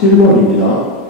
7번입니다.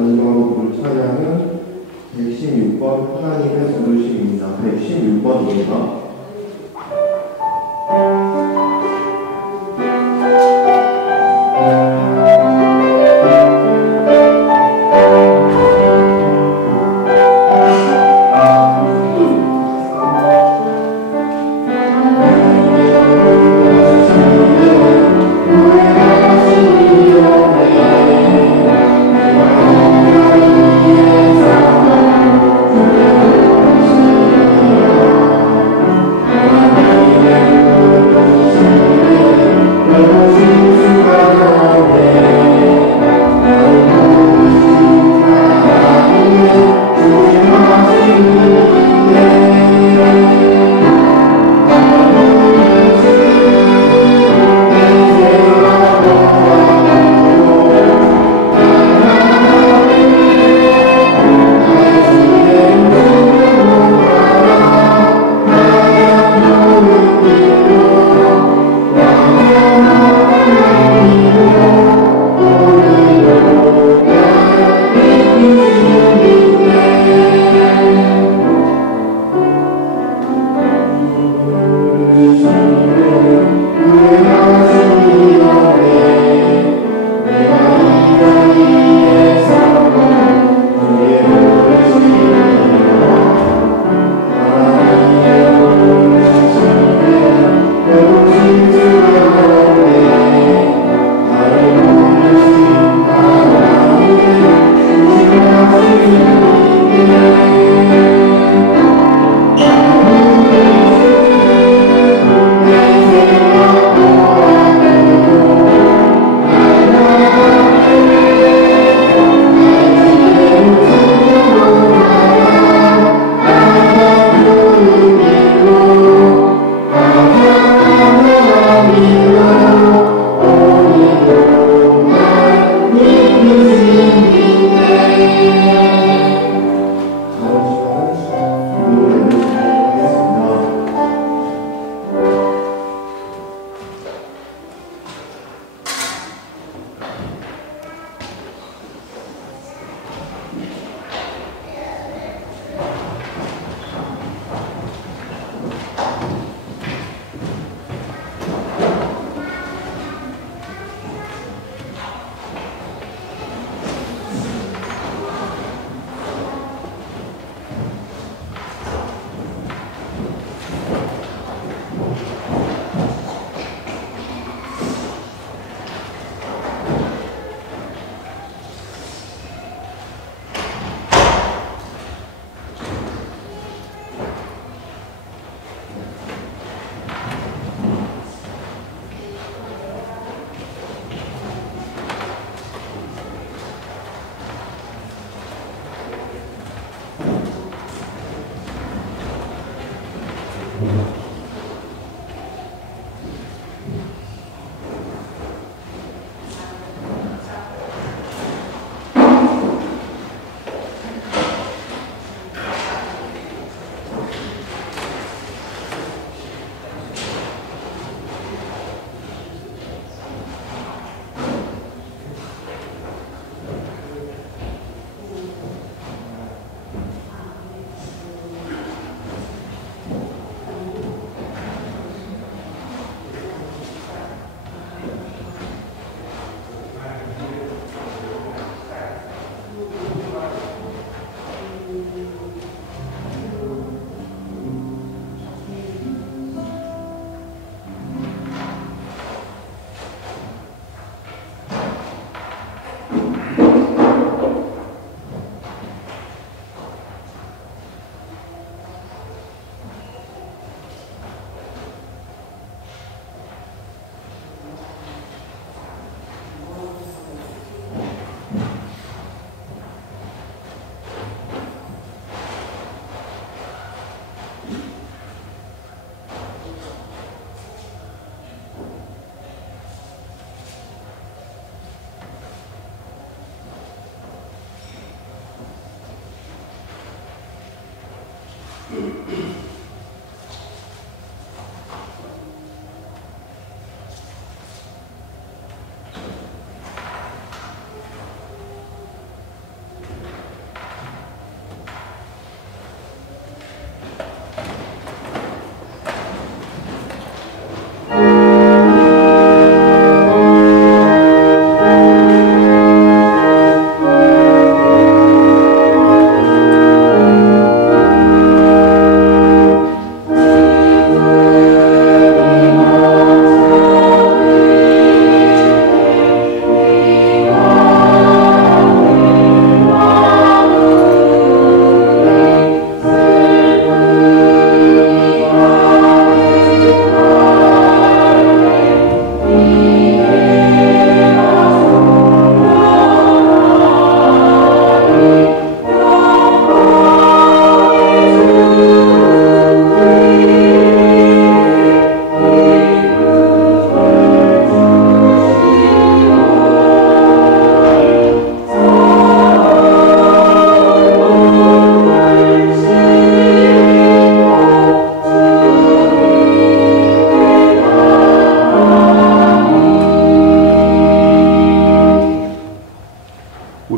마지막으로 부를 찬양은 116번 하나님의 부르심입니다. 116번입니다. 주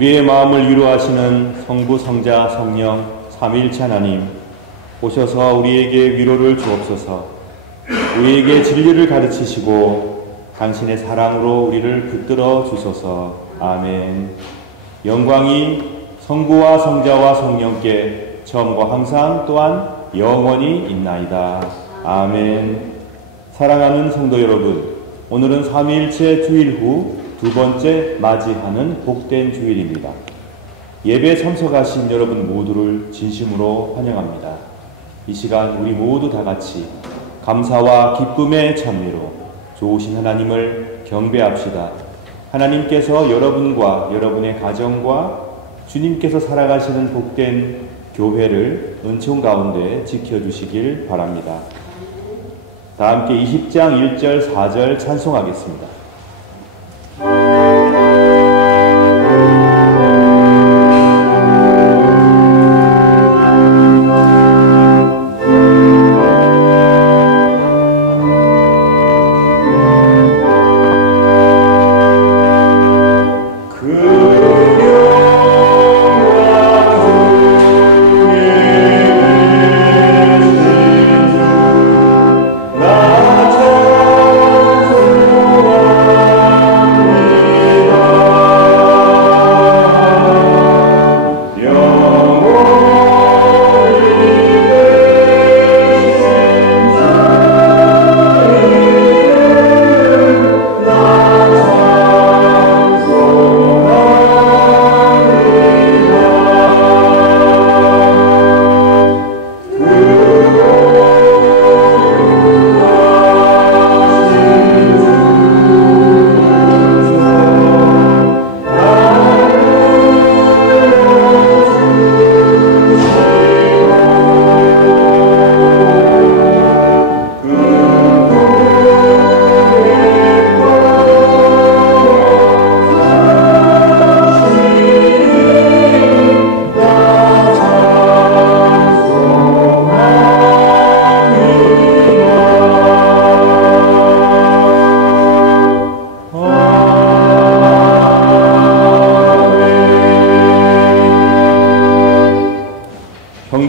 우리의 마음을 위로하시는 성부, 성자, 성령, 삼위일체 하나님, 오셔서 우리에게 위로를 주옵소서. 우리에게 진리를 가르치시고 당신의 사랑으로 우리를 붙들어 주소서. 아멘. 영광이 성부와 성자와 성령께 처음과 항상 또한 영원히 있나이다. 아멘. 사랑하는 성도 여러분, 오늘은 삼위일체 주일 후 두 번째 맞이하는 복된 주일입니다. 예배에 참석하신 여러분 모두를 진심으로 환영합니다. 이 시간 우리 모두 다 같이 감사와 기쁨의 찬미로 좋으신 하나님을 경배합시다. 하나님께서 여러분과 여러분의 가정과 주님께서 살아가시는 복된 교회를 은총 가운데 지켜주시길 바랍니다. 다 함께 20장 1절 4절 찬송하겠습니다.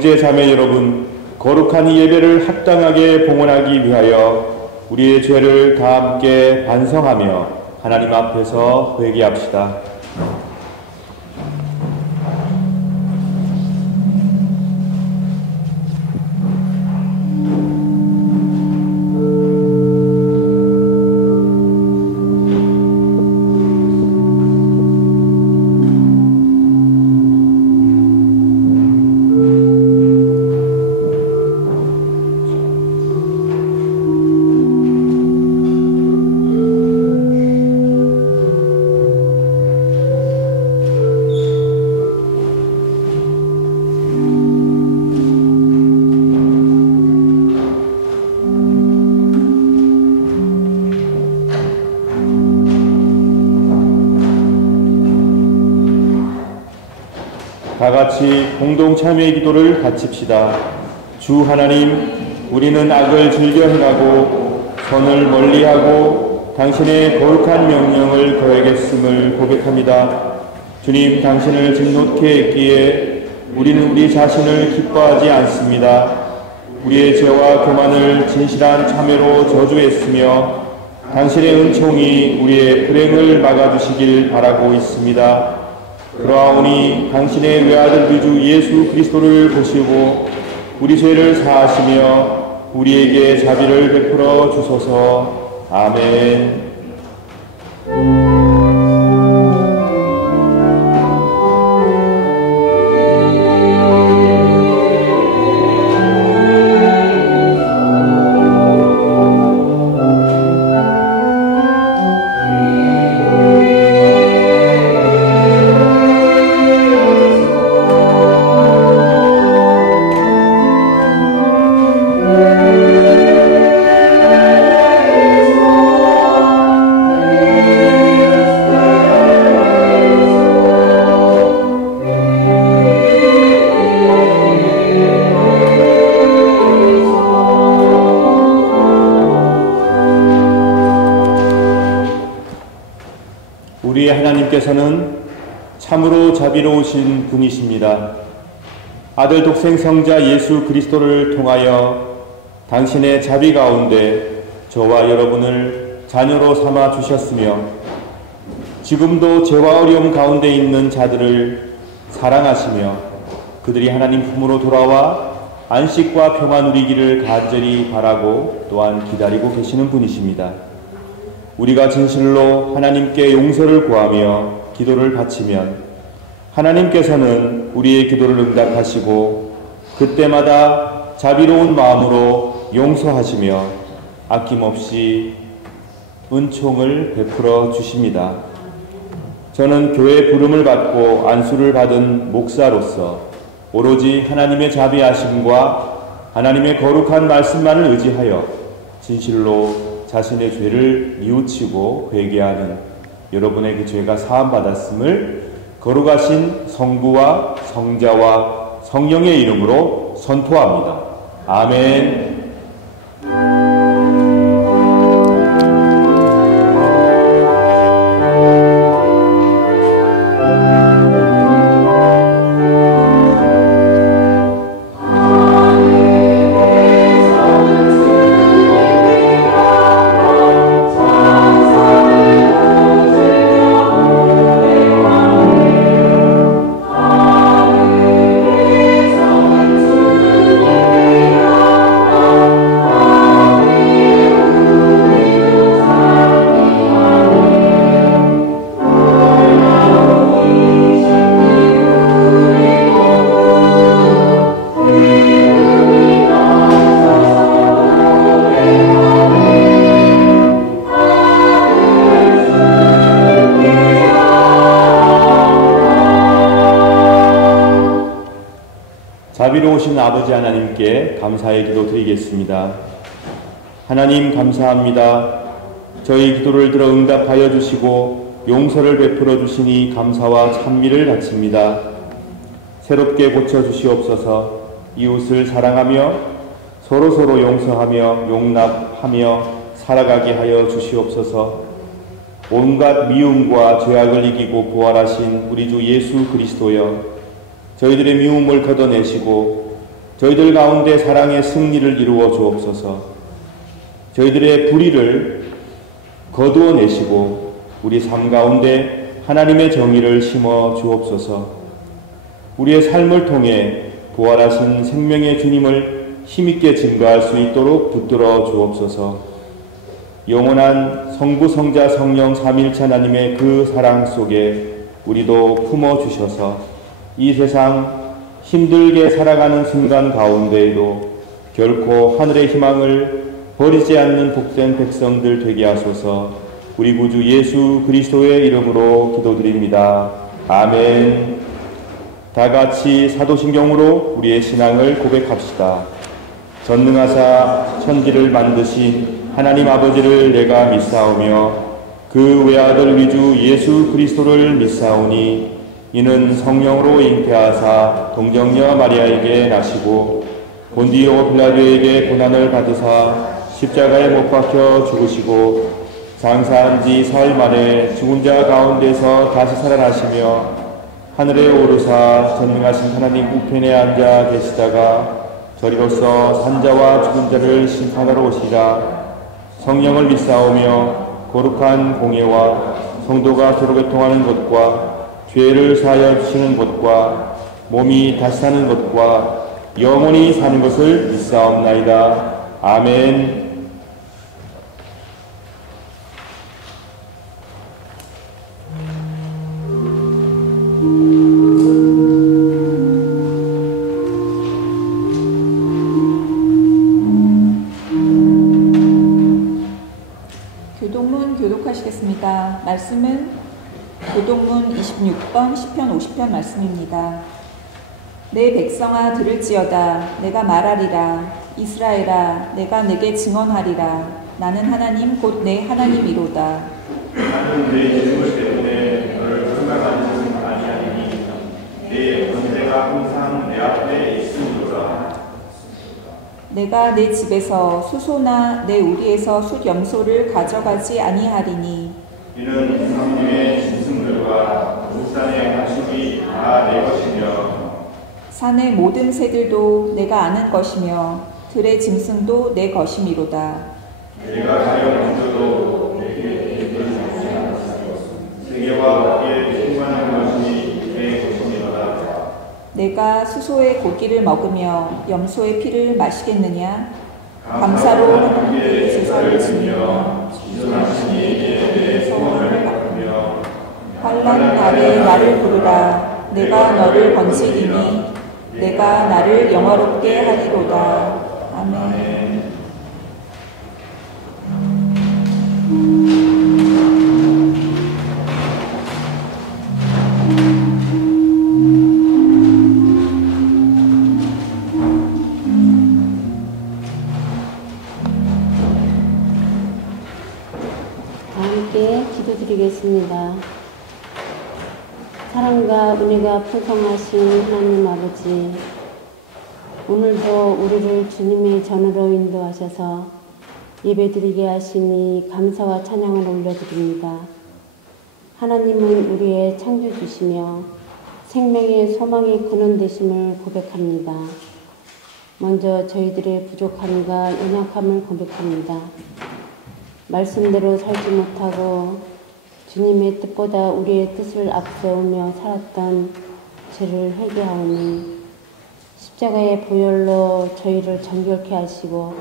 형제 자매 여러분, 거룩한 이 예배를 합당하게 봉헌하기 위하여 우리의 죄를 다 함께 반성하며 하나님 앞에서 회개합시다. 다 같이 공동 참회의 기도를 바칩시다. 주 하나님, 우리는 악을 즐겨 행하고 선을 멀리하고 당신의 거룩한 명령을 거역했음을 고백합니다. 주님, 당신을 진노케 했기에 우리는 우리 자신을 기뻐하지 않습니다. 우리의 죄와 교만을 진실한 참회로 저주했으며 당신의 은총이 우리의 불행을 막아주시길 바라고 있습니다. 그러하오니 당신의 외아들 우리 주 예수 그리스도를 보시고 우리 죄를 사하시며 우리에게 자비를 베풀어 주소서. 아멘. 우리의 하나님께서는 참으로 자비로우신 분이십니다. 아들 독생 성자 예수 그리스도를 통하여 당신의 자비 가운데 저와 여러분을 자녀로 삼아 주셨으며 지금도 죄와 어려움 가운데 있는 자들을 사랑하시며 그들이 하나님 품으로 돌아와 안식과 평화 누리기를 간절히 바라고 또한 기다리고 계시는 분이십니다. 우리가 진실로 하나님께 용서를 구하며 기도를 바치면 하나님께서는 우리의 기도를 응답하시고 그때마다 자비로운 마음으로 용서하시며 아낌없이 은총을 베풀어 주십니다. 저는 교회 부름을 받고 안수를 받은 목사로서 오로지 하나님의 자비하심과 하나님의 거룩한 말씀만을 의지하여 진실로 자신의 죄를 뉘우치고 회개하는 여러분의 그 죄가 사함받았음을 거룩하신 성부와 성자와 성령의 이름으로 선포합니다. 아멘. 자비로우신 아버지 하나님께 감사의 기도 드리겠습니다. 하나님 감사합니다. 저희 기도를 들어 응답하여 주시고 용서를 베풀어 주시니 감사와 찬미를 바칩니다. 새롭게 고쳐 주시옵소서. 이웃을 사랑하며 서로서로 용서하며 용납하며 살아가게 하여 주시옵소서. 온갖 미움과 죄악을 이기고 부활하신 우리 주 예수 그리스도여, 저희들의 미움을 걷어내시고 저희들 가운데 사랑의 승리를 이루어 주옵소서. 저희들의 불의를 거두어내시고 우리 삶 가운데 하나님의 정의를 심어 주옵소서. 우리의 삶을 통해 부활하신 생명의 주님을 힘있게 증거할 수 있도록 붙들어 주옵소서. 영원한 성부 성자 성령 삼일체 하나님의 그 사랑 속에 우리도 품어 주셔서 이 세상 힘들게 살아가는 순간 가운데에도 결코 하늘의 희망을 버리지 않는 복된 백성들 되게 하소서. 우리 구주 예수 그리스도의 이름으로 기도드립니다. 아멘. 다 같이 사도신경으로 우리의 신앙을 고백합시다. 전능하사 천지를 만드신 하나님 아버지를 내가 믿사오며 그 외아들 우리 주 예수 그리스도를 믿사오니 이는 성령으로 잉태하사 동정녀 마리아에게 나시고 본디오 빌라도에게 고난을 받으사 십자가에 못 박혀 죽으시고 장사한 지 사흘 만에 죽은 자 가운데서 다시 살아나시며 하늘에 오르사 전능하신 하나님 우편에 앉아 계시다가 저리로서 산자와 죽은 자를 심판하러 오시라. 성령을 믿사오며 거룩한 공예와 성도가 서로 교통하는 것과 죄를 사하여 주시는 것과 몸이 다시 사는 것과 영원히 사는 것을 믿사옵나이다. 아멘. 교동문 교독하시겠습니다. 말씀은 교동문 26번 시편 50편 말씀입니다. 내 백성아 들을지어다. 내가 말하리라. 이스라엘아 내가 내게 증언하리라. 나는 하나님 곧 내 하나님이로다. 나는 내 이름을 때문에 너를 생각하는 것은 아니하니 내 권세가 항상 내 앞에 있으므로라. 내가 내 집에서 수소나 내 우리에서 숫염소를 가져가지 아니하리니 이는 상류의 짐승들과 북산의 가시 산의 모든 새들도 내가 아는 것이며 들의 짐승도 내 것이미로다. 내가 자연 창조도 내게 이끌었으나 세계와 거기에 충만한 것이 내 것이니라. 내가 수소의 고기를 먹으며 염소의 피를 마시겠느냐? 감사로 하나님께 제사를 지내며 지존하신 이에게 내 소원을 바꾸며 환난 날에 나를 부르라. 내가 너를 건지리니 내가 나를 영화롭게 하리로다. 아멘. 함께 기도드리겠습니다. 사랑과 은혜가 풍성하신 하나님 아버지, 오늘도 우리를 주님의 전으로 인도하셔서 예배드리게 하시니 감사와 찬양을 올려드립니다. 하나님은 우리의 창조주시며 생명의 소망의 근원 되심을 고백합니다. 먼저 저희들의 부족함과 연약함을 고백합니다. 말씀대로 살지 못하고 주님의 뜻보다 우리의 뜻을 앞세우며 살았던 죄를 회개하오니 십자가의 보혈로 저희를 정결케 하시고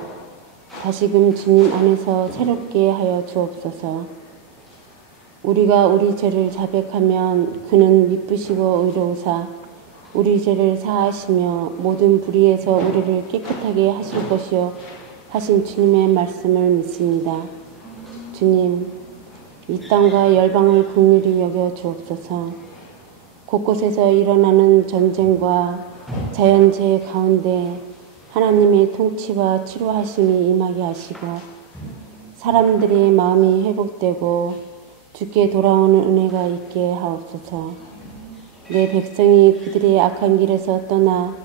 다시금 주님 안에서 새롭게 하여 주옵소서. 우리가 우리 죄를 자백하면 그는 미쁘시고 의로우사 우리 죄를 사하시며 모든 불의에서 우리를 깨끗하게 하실 것이요 하신 주님의 말씀을 믿습니다. 주님, 이 땅과 열방을 긍휼히 여겨 주옵소서. 곳곳에서 일어나는 전쟁과 자연재해 가운데 하나님의 통치와 치료하심이 임하게 하시고 사람들의 마음이 회복되고 주께 돌아오는 은혜가 있게 하옵소서. 내 백성이 그들의 악한 길에서 떠나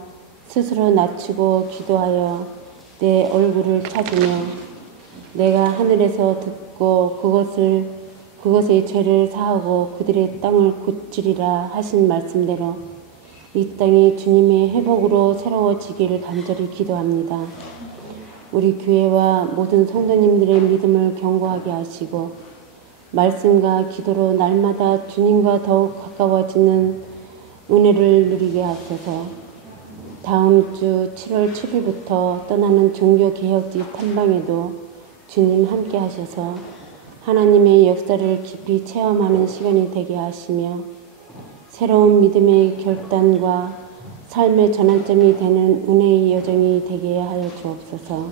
스스로 낮추고 기도하여 내 얼굴을 찾으며 내가 하늘에서 듣고 그것의 죄를 사하고 그들의 땅을 고치리라 하신 말씀대로 이 땅이 주님의 회복으로 새로워지기를 간절히 기도합니다. 우리 교회와 모든 성도님들의 믿음을 견고하게 하시고 말씀과 기도로 날마다 주님과 더욱 가까워지는 은혜를 누리게 하소서. 다음 주 7월 7일부터 떠나는 종교개혁지 탐방에도 주님 함께 하셔서 하나님의 역사를 깊이 체험하는 시간이 되게 하시며 새로운 믿음의 결단과 삶의 전환점이 되는 은혜의 여정이 되게 하여 주옵소서.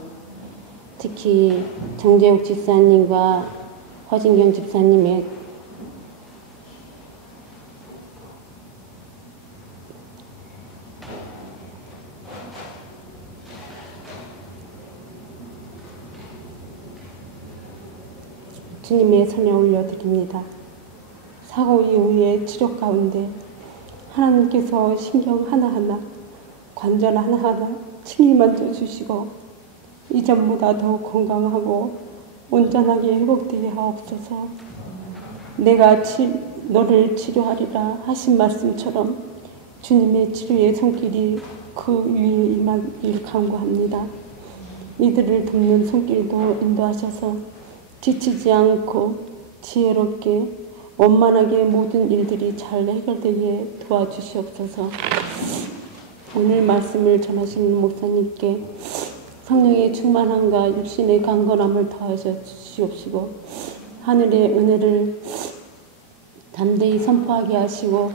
특히 정재욱 집사님과 허진경 집사님의 주님의 손에 올려드립니다. 사고 이후의 치료 가운데 하나님께서 신경 하나하나, 관절 하나하나 친히 만져주시고 이전보다 더 건강하고 온전하게 회복되게 하옵소서. 내가 너를 치료하리라 하신 말씀처럼 주님의 치료의 손길이 그 위에 임하길 간구합니다. 이들을 돕는 손길도 인도하셔서 지치지 않고 지혜롭게 원만하게 모든 일들이 잘 해결되게 도와주시옵소서. 오늘 말씀을 전하시는 목사님께 성령의 충만함과 육신의 강건함을 더하셔 주시옵시고 하늘의 은혜를 담대히 선포하게 하시고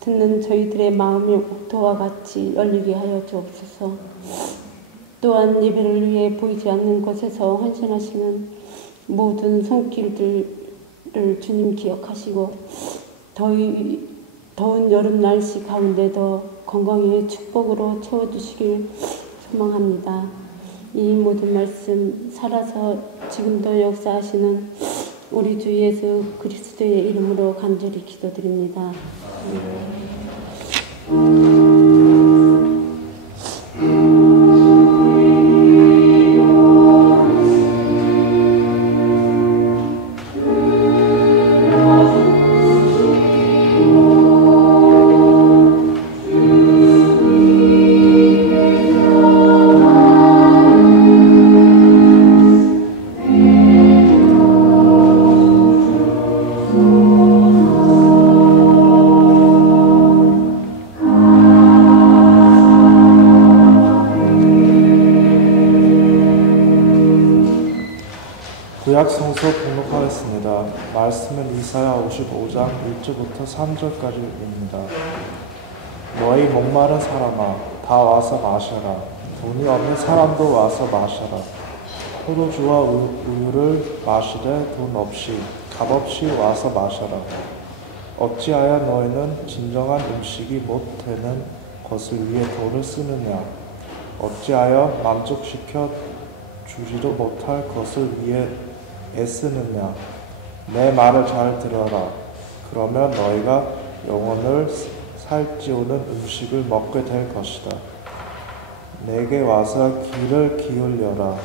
듣는 저희들의 마음이 옥토와 같이 열리게 하여 주옵소서. 또한 예배를 위해 보이지 않는 곳에서 헌신하시는 모든 손길들을 주님 기억하시고 더운 여름 날씨 가운데도 건강의 축복으로 채워주시길 소망합니다. 이 모든 말씀 살아서 지금도 역사하시는 우리 주 예수 그리스도의 이름으로 간절히 기도드립니다. 구약 성서 봉독하겠습니다. 말씀은 이사야 55장 1절부터 3절까지입니다. 너희 목마른 사람아 다 와서 마셔라. 돈이 없는 사람도 와서 마셔라. 포도주와 우유를 마시되 돈 없이 값없이 와서 마셔라. 어찌하여 너희는 진정한 음식이 못 되는 것을 위해 돈을 쓰느냐? 어찌하여 만족시켜 주지도 못할 것을 위해 애쓰느냐? 내 말을 잘 들어라. 그러면 너희가 영혼을 살찌우는 음식을 먹게 될 것이다. 내게 와서 귀를 기울여라.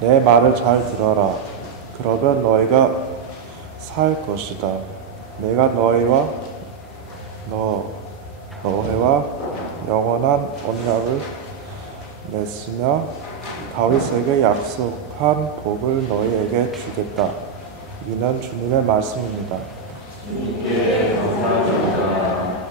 내 말을 잘 들어라. 그러면 너희가 살 것이다. 내가 너희와 영원한 언약을 맺으며 다윗에게 약속한 복을 너희에게 주겠다. 이는 주님의 말씀입니다. 주님께 감사합니다.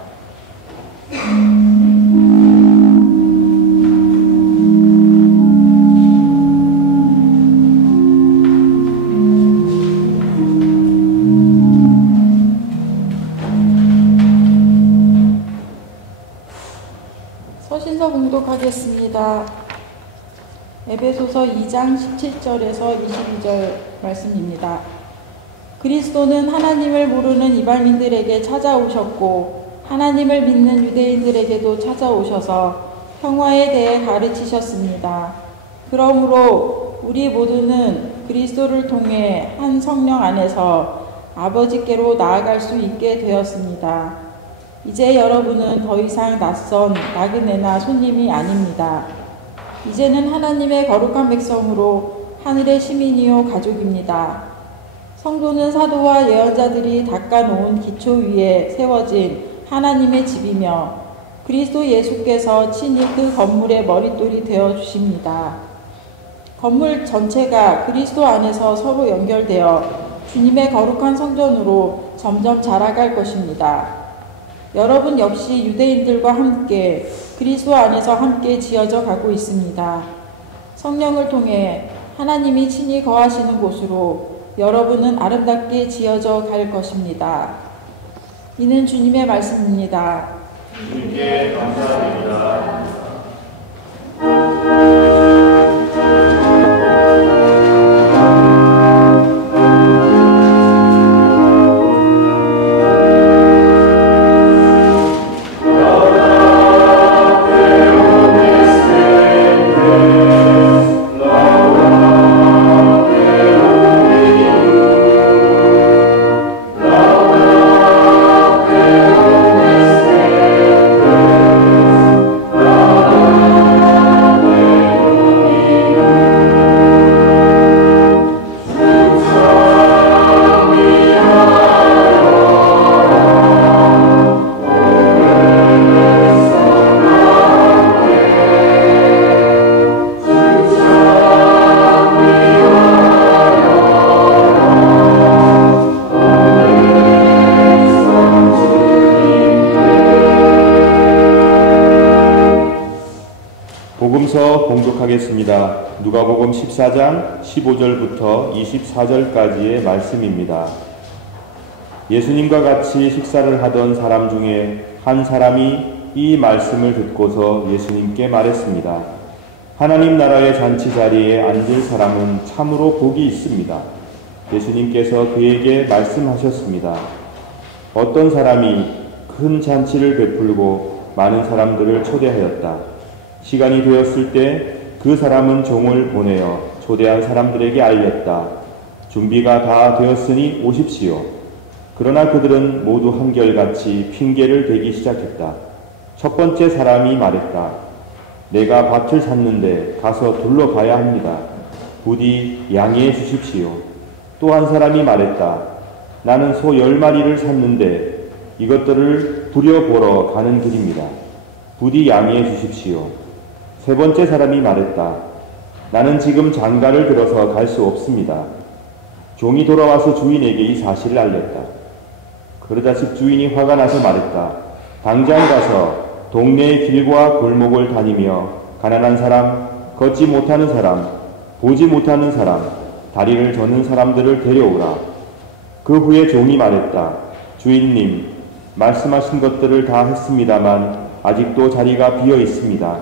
서신서 봉독하겠습니다. 에베소서 2장 17절에서 22절 말씀입니다. 그리스도는 하나님을 모르는 이방인들에게 찾아오셨고 하나님을 믿는 유대인들에게도 찾아오셔서 평화에 대해 가르치셨습니다. 그러므로 우리 모두는 그리스도를 통해 한 성령 안에서 아버지께로 나아갈 수 있게 되었습니다. 이제 여러분은 더 이상 낯선 나그네나 손님이 아닙니다. 이제는 하나님의 거룩한 백성으로 하늘의 시민이요 가족입니다. 성도는 사도와 예언자들이 닦아놓은 기초 위에 세워진 하나님의 집이며 그리스도 예수께서 친히 그 건물의 머릿돌이 되어 주십니다. 건물 전체가 그리스도 안에서 서로 연결되어 주님의 거룩한 성전으로 점점 자라갈 것입니다. 여러분 역시 유대인들과 함께 그리스도 안에서 함께 지어져 가고 있습니다. 성령을 통해 하나님이 친히 거하시는 곳으로 여러분은 아름답게 지어져 갈 것입니다. 이는 주님의 말씀입니다. 주님께 감사드립니다. 복음서 봉독하겠습니다. 누가복음 14장 15절부터 24절까지의 말씀입니다. 예수님과 같이 식사를 하던 사람 중에 한 사람이 이 말씀을 듣고서 예수님께 말했습니다. 하나님 나라의 잔치 자리에 앉을 사람은 참으로 복이 있습니다. 예수님께서 그에게 말씀하셨습니다. 어떤 사람이 큰 잔치를 베풀고 많은 사람들을 초대하였다. 시간이 되었을 때 그 사람은 종을 보내어 초대한 사람들에게 알렸다. 준비가 다 되었으니 오십시오. 그러나 그들은 모두 한결같이 핑계를 대기 시작했다. 첫 번째 사람이 말했다. 내가 밭을 샀는데 가서 둘러봐야 합니다. 부디 양해해 주십시오. 또 한 사람이 말했다. 나는 소 10마리를 샀는데 이것들을 부려보러 가는 길입니다. 부디 양해해 주십시오. 세 번째 사람이 말했다. 나는 지금 장가를 들어서 갈 수 없습니다. 종이 돌아와서 주인에게 이 사실을 알렸다. 그러자 집주인이 화가 나서 말했다. 당장 가서 동네의 길과 골목을 다니며 가난한 사람, 걷지 못하는 사람, 보지 못하는 사람, 다리를 저는 사람들을 데려오라. 그 후에 종이 말했다. 주인님, 말씀하신 것들을 다 했습니다만 아직도 자리가 비어 있습니다.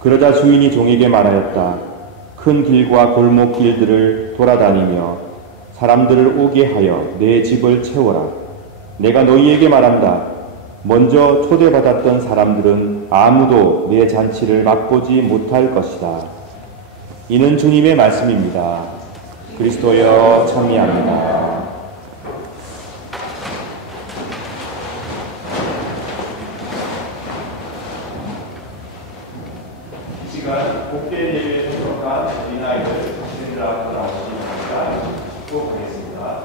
그러자 주인이 종에게 말하였다. 큰 길과 골목길들을 돌아다니며 사람들을 오게 하여 내 집을 채워라. 내가 너희에게 말한다. 먼저 초대받았던 사람들은 아무도 내 잔치를 맛보지 못할 것이다. 이는 주님의 말씀입니다. 그리스도여 참여합니다. 이 시간 복대 예배에 참석한 어린아이들 학생들 앞으로 나오시니까 꼭 하겠습니다.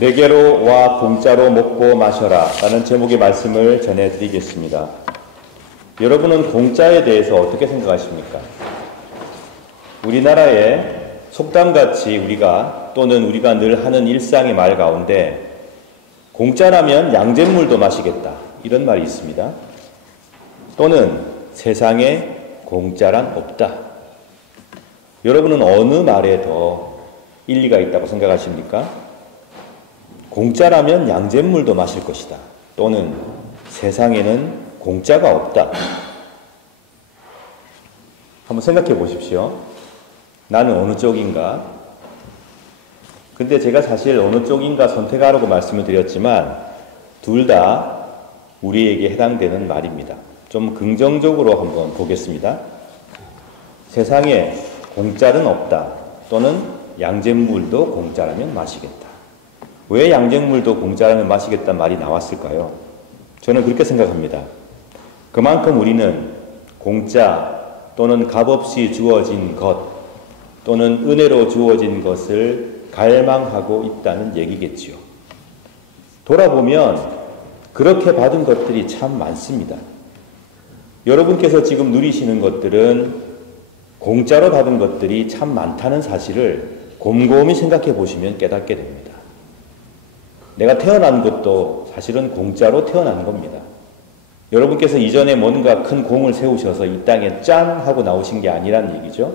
내게로 와 공짜로 먹고 마셔라 라는 제목의 말씀을 전해드리겠습니다. 여러분은 공짜에 대해서 어떻게 생각하십니까? 우리나라의 속담같이 우리가 늘 하는 일상의 말 가운데 공짜라면 양잿물도 마시겠다 이런 말이 있습니다. 또는 세상에 공짜란 없다. 여러분은 어느 말에 더 일리가 있다고 생각하십니까? 공짜라면 양잿물도 마실 것이다. 또는 세상에는 공짜가 없다. 한번 생각해 보십시오. 나는 어느 쪽인가? 근데 제가 사실 어느 쪽인가 선택하라고 말씀을 드렸지만 둘 다 우리에게 해당되는 말입니다. 좀 긍정적으로 한번 보겠습니다. 세상에 공짜는 없다. 또는 양잿물도 공짜라면 마시겠다. 왜 양잿물도 공짜라면 마시겠다는 말이 나왔을까요? 저는 그렇게 생각합니다. 그만큼 우리는 공짜 또는 값없이 주어진 것 또는 은혜로 주어진 것을 갈망하고 있다는 얘기겠지요. 돌아보면 그렇게 받은 것들이 참 많습니다. 여러분께서 지금 누리시는 것들은 공짜로 받은 것들이 참 많다는 사실을 곰곰이 생각해 보시면 깨닫게 됩니다. 내가 태어난 것도 사실은 공짜로 태어난 겁니다. 여러분께서 이전에 뭔가 큰 공을 세우셔서 이 땅에 짠 하고 나오신 게 아니란 얘기죠.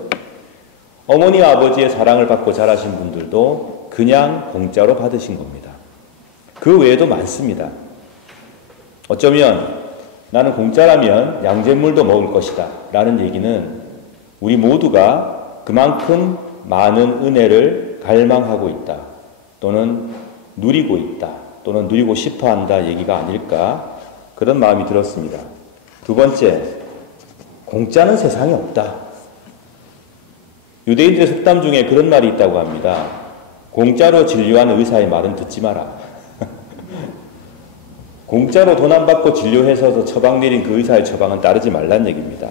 어머니와 아버지의 사랑을 받고 자라신 분들도 그냥 공짜로 받으신 겁니다. 그 외에도 많습니다. 어쩌면 나는 공짜라면 양잿물도 먹을 것이다 라는 얘기는 우리 모두가 그만큼 많은 은혜를 갈망하고 있다 또는 누리고 있다 또는 누리고 싶어한다 얘기가 아닐까 그런 마음이 들었습니다. 두 번째, 공짜는 세상에 없다. 유대인들의 속담 중에 그런 말이 있다고 합니다. 공짜로 진료하는 의사의 말은 듣지 마라. 공짜로 돈 안 받고 진료해서 처방 내린 그 의사의 처방은 따르지 말란 얘기입니다.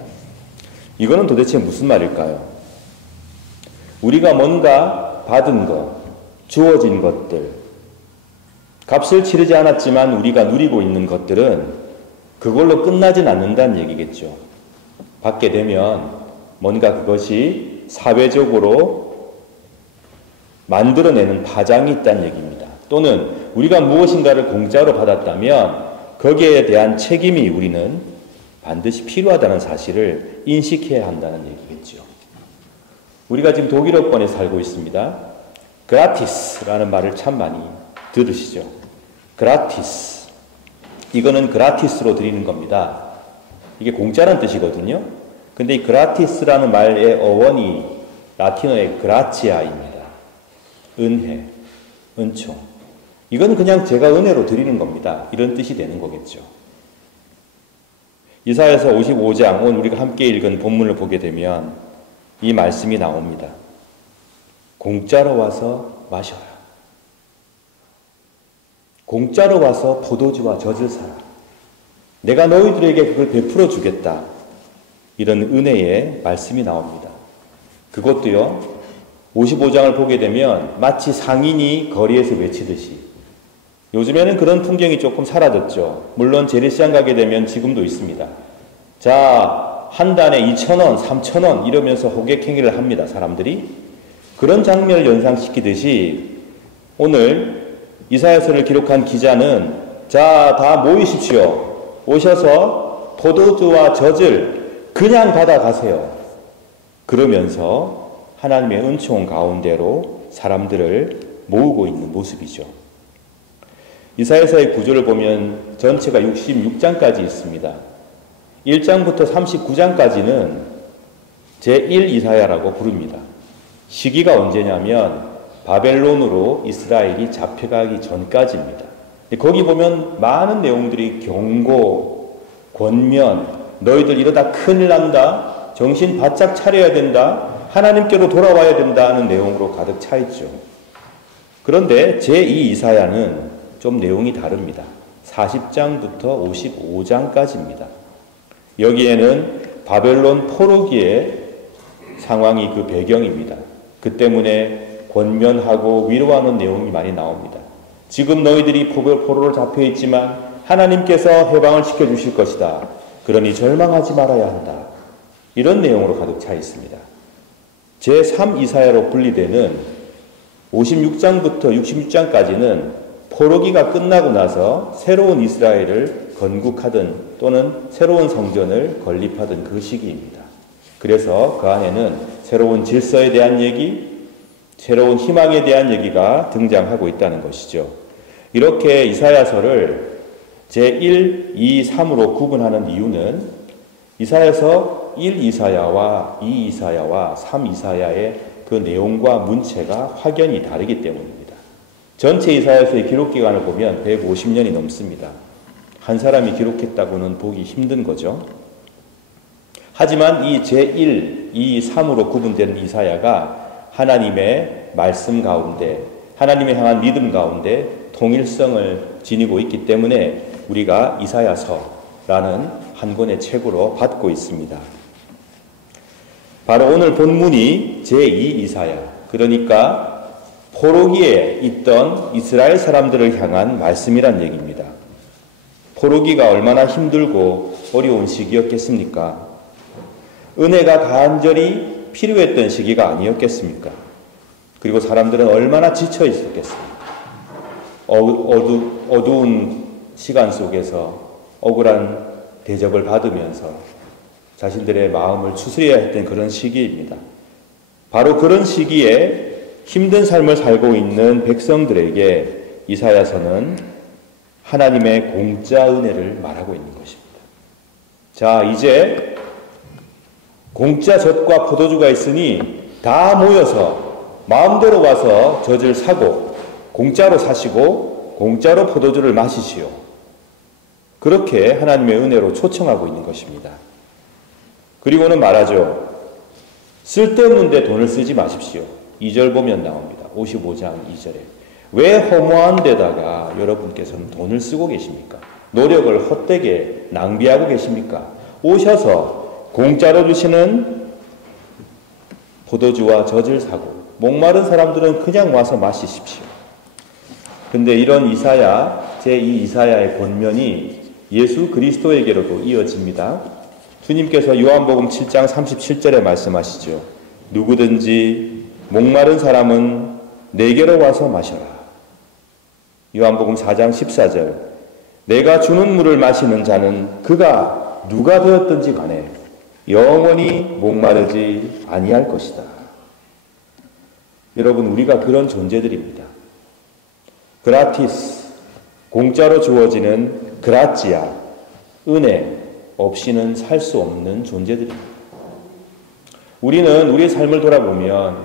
이거는 도대체 무슨 말일까요? 우리가 뭔가 받은 것, 주어진 것들, 값을 치르지 않았지만 우리가 누리고 있는 것들은 그걸로 끝나진 않는다는 얘기겠죠. 받게 되면 뭔가 그것이 사회적으로 만들어내는 파장이 있다는 얘기입니다. 또는 우리가 무엇인가를 공짜로 받았다면 거기에 대한 책임이 우리는 반드시 필요하다는 사실을 인식해야 한다는 얘기겠죠. 우리가 지금 독일어권에 살고 있습니다. 그라티스라는 말을 참 많이 들으시죠. 그라티스. 이거는 그라티스로 드리는 겁니다. 이게 공짜라는 뜻이거든요. 근데 이 그라티스라는 말의 어원이 라틴어의 그라치아입니다. 은혜, 은총. 이건 그냥 제가 은혜로 드리는 겁니다. 이런 뜻이 되는 거겠죠. 이사야서 55장, 오늘 우리가 함께 읽은 본문을 보게 되면 이 말씀이 나옵니다. 공짜로 와서 마셔라. 공짜로 와서 포도주와 젖을 사라. 내가 너희들에게 그걸 베풀어 주겠다. 이런 은혜의 말씀이 나옵니다. 그것도요, 55장을 보게 되면 마치 상인이 거리에서 외치듯이, 요즘에는 그런 풍경이 조금 사라졌죠. 물론 재래시장 가게 되면 지금도 있습니다. 자, 한 단에 2,000원, 3,000원 이러면서 호객행위를 합니다. 사람들이. 그런 장면을 연상시키듯이 오늘 이사야서를 기록한 기자는 자, 다 모이십시오. 오셔서 포도주와 젖을 그냥 받아가세요. 그러면서 하나님의 은총 가운데로 사람들을 모으고 있는 모습이죠. 이사야서의 구조를 보면 전체가 66장까지 있습니다. 1장부터 39장까지는 제1 이사야라고 부릅니다. 시기가 언제냐면 바벨론으로 이스라엘이 잡혀가기 전까지입니다. 거기 보면 많은 내용들이 경고, 권면, 너희들 이러다 큰일 난다, 정신 바짝 차려야 된다, 하나님께로 돌아와야 된다는 내용으로 가득 차 있죠. 그런데 제2 이사야는 좀 내용이 다릅니다. 40장부터 55장까지입니다. 여기에는 바벨론 포로기의 상황이 그 배경입니다. 그 때문에 권면하고 위로하는 내용이 많이 나옵니다. 지금 너희들이 포로로 잡혀 있지만 하나님께서 해방을 시켜주실 것이다. 그러니 절망하지 말아야 한다. 이런 내용으로 가득 차 있습니다. 제3 이사야로 분리되는 56장부터 66장까지는 포로기가 끝나고 나서 새로운 이스라엘을 건국하던 또는 새로운 성전을 건립하던 그 시기입니다. 그래서 그 안에는 새로운 질서에 대한 얘기, 새로운 희망에 대한 얘기가 등장하고 있다는 것이죠. 이렇게 이사야서를 제1, 2, 3으로 구분하는 이유는 이사야서 1 이사야와 2 이사야와 3 이사야의 그 내용과 문체가 확연히 다르기 때문입니다. 전체 이사야서의 기록 기간을 보면 150년이 넘습니다. 한 사람이 기록했다고는 보기 힘든 거죠. 하지만 이 제1, 2, 3으로 구분되는 이사야가 하나님의 말씀 가운데, 하나님의 향한 믿음 가운데 통일성을 지니고 있기 때문에 우리가 이사야서라는 한 권의 책으로 받고 있습니다. 바로 오늘 본문이 제2 이사야, 그러니까 포로기에 있던 이스라엘 사람들을 향한 말씀이란 얘기입니다. 포로기가 얼마나 힘들고 어려운 시기였겠습니까? 은혜가 간절히 필요했던 시기가 아니었겠습니까? 그리고 사람들은 얼마나 지쳐 있었겠습니까? 어두운 시간 속에서 억울한 대접을 받으면서 자신들의 마음을 추스려야 했던 그런 시기입니다. 바로 그런 시기에 힘든 삶을 살고 있는 백성들에게 이사야서는 하나님의 공짜 은혜를 말하고 있는 것입니다. 자, 이제 공짜 젖과 포도주가 있으니 다 모여서 마음대로 와서 젖을 사고 공짜로 사시고 공짜로 포도주를 마시시오. 그렇게 하나님의 은혜로 초청하고 있는 것입니다. 그리고는 말하죠. 쓸데없는데 돈을 쓰지 마십시오. 2절 보면 나옵니다. 55장 2절에. 왜 허무한 데다가 여러분께서는 돈을 쓰고 계십니까? 노력을 헛되게 낭비하고 계십니까? 오셔서 공짜로 주시는 포도주와 젖을 사고 목마른 사람들은 그냥 와서 마시십시오. 근데 이런 이사야, 제2 이사야의 권면이 예수 그리스도에게로도 이어집니다. 주님께서 요한복음 7장 37절에 말씀하시죠. 누구든지 목마른 사람은 내게로 와서 마셔라. 요한복음 4장 14절. 내가 주는 물을 마시는 자는 그가 누가 되었든지 간에 영원히 목마르지 아니할 것이다. 여러분, 우리가 그런 존재들입니다. 그라티스, 공짜로 주어지는 그라치아, 은혜 없이는 살 수 없는 존재들입니다. 우리는 우리의 삶을 돌아보면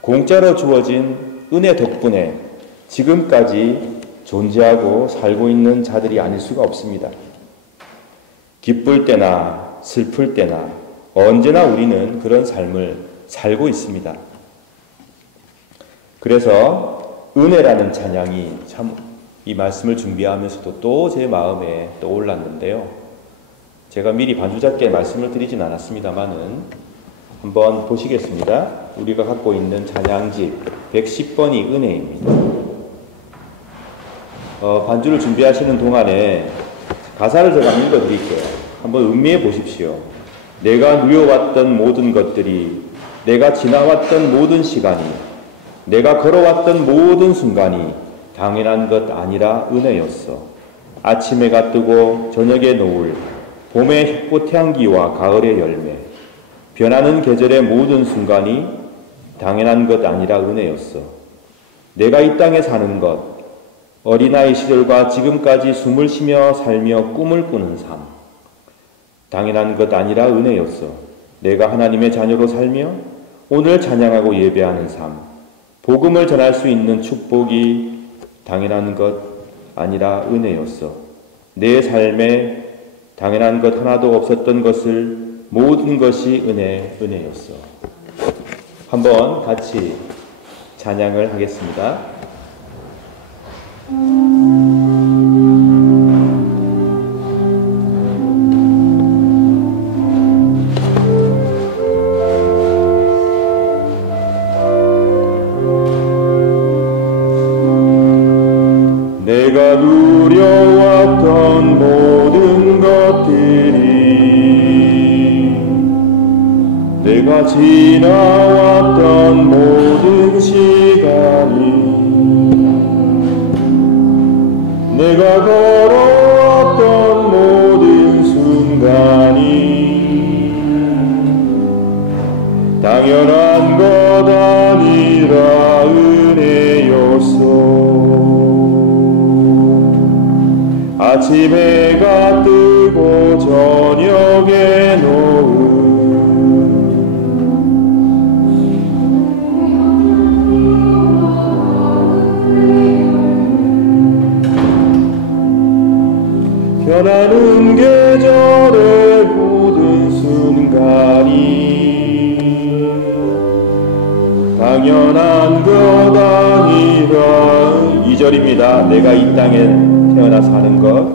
공짜로 주어진 은혜 덕분에 지금까지 존재하고 살고 있는 자들이 아닐 수가 없습니다. 기쁠 때나 슬플 때나 언제나 우리는 그런 삶을 살고 있습니다. 그래서 은혜라는 찬양이 참 이 말씀을 준비하면서도 또 제 마음에 떠올랐는데요. 제가 미리 반주잡게 말씀을 드리진 않았습니다만은 한번 보시겠습니다. 우리가 갖고 있는 찬양집 110번이 은혜입니다. 반주를 준비하시는 동안에 가사를 제가 한번 읽어드릴게요. 한번 음미해 보십시오. 내가 누려왔던 모든 것들이, 내가 지나왔던 모든 시간이, 내가 걸어왔던 모든 순간이 당연한 것 아니라 은혜였어. 아침 해가 뜨고 저녁의 노을, 봄의 꽃향기와 가을의 열매, 변하는 계절의 모든 순간이 당연한 것 아니라 은혜였어. 내가 이 땅에 사는 것, 어린아이 시절과 지금까지 숨을 쉬며 살며 꿈을 꾸는 삶, 당연한 것 아니라 은혜였어. 내가 하나님의 자녀로 살며 오늘 찬양하고 예배하는 삶, 복음을 전할 수 있는 축복이 당연한 것 아니라 은혜였어. 내 삶에 당연한 것 하나도 없었던 것을 모든 것이 은혜였어. 한번 같이 찬양을 하겠습니다. 내가 누려왔던 모든 것들이, 내가 지나왔던 모든 시간이, 내가 걸어왔던 모든 순간이 당연한 것 아니라 은혜였어. 아침 해가 뜨고 저녁에 노을, 변하는 계절의 모든 순간이 당연한 것 아니라 2절입니다. 내가 이 땅에 태어나 사는 것,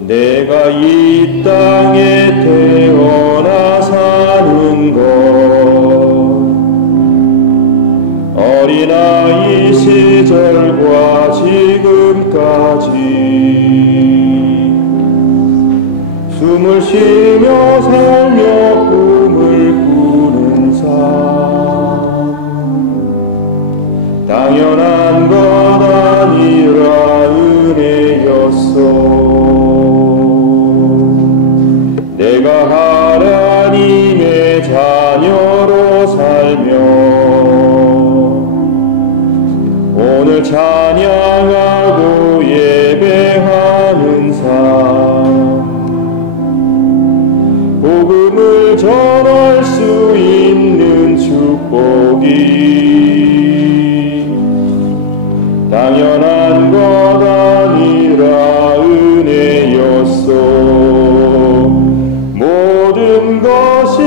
내가 이 땅에 태어나 사는 것, 어린아이 시절과 지금까지 숨을 쉬며 살며 꿈을 꾸는 삶, 당연한 것 아니라 은혜였어. 내가 하나님의 자녀로 살며 오늘 찬양하고 예배하는 삶, 복음을 전할 수 있는 축복이 당연한 것 아니라 은혜였어. 모든 것이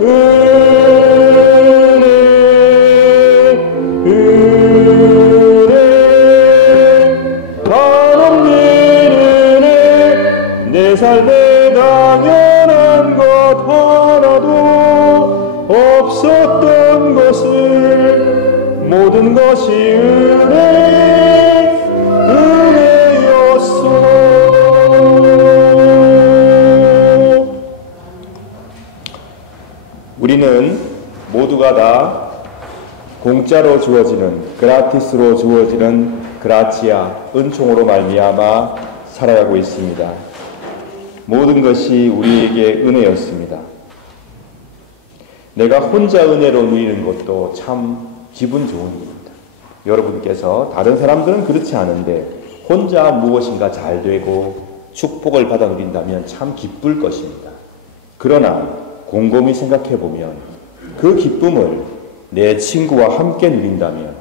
은혜, 한없는 은혜, 내 삶에 당연한 것 하나도 없었던 것을 모든 것이 은혜였어. 우리는 모두가 다 공짜로 주어지는, 그라티스로 주어지는 그라치아, 은총으로 말미암아 살아가고 있습니다. 모든 것이 우리에게 은혜였습니다. 내가 혼자 은혜로 누리는 것도 참 기분 좋은 일입니다. 여러분께서 다른 사람들은 그렇지 않은데 혼자 무엇인가 잘 되고 축복을 받아 누린다면 참 기쁠 것입니다. 그러나 곰곰이 생각해 보면 그 기쁨을 내 친구와 함께 누린다면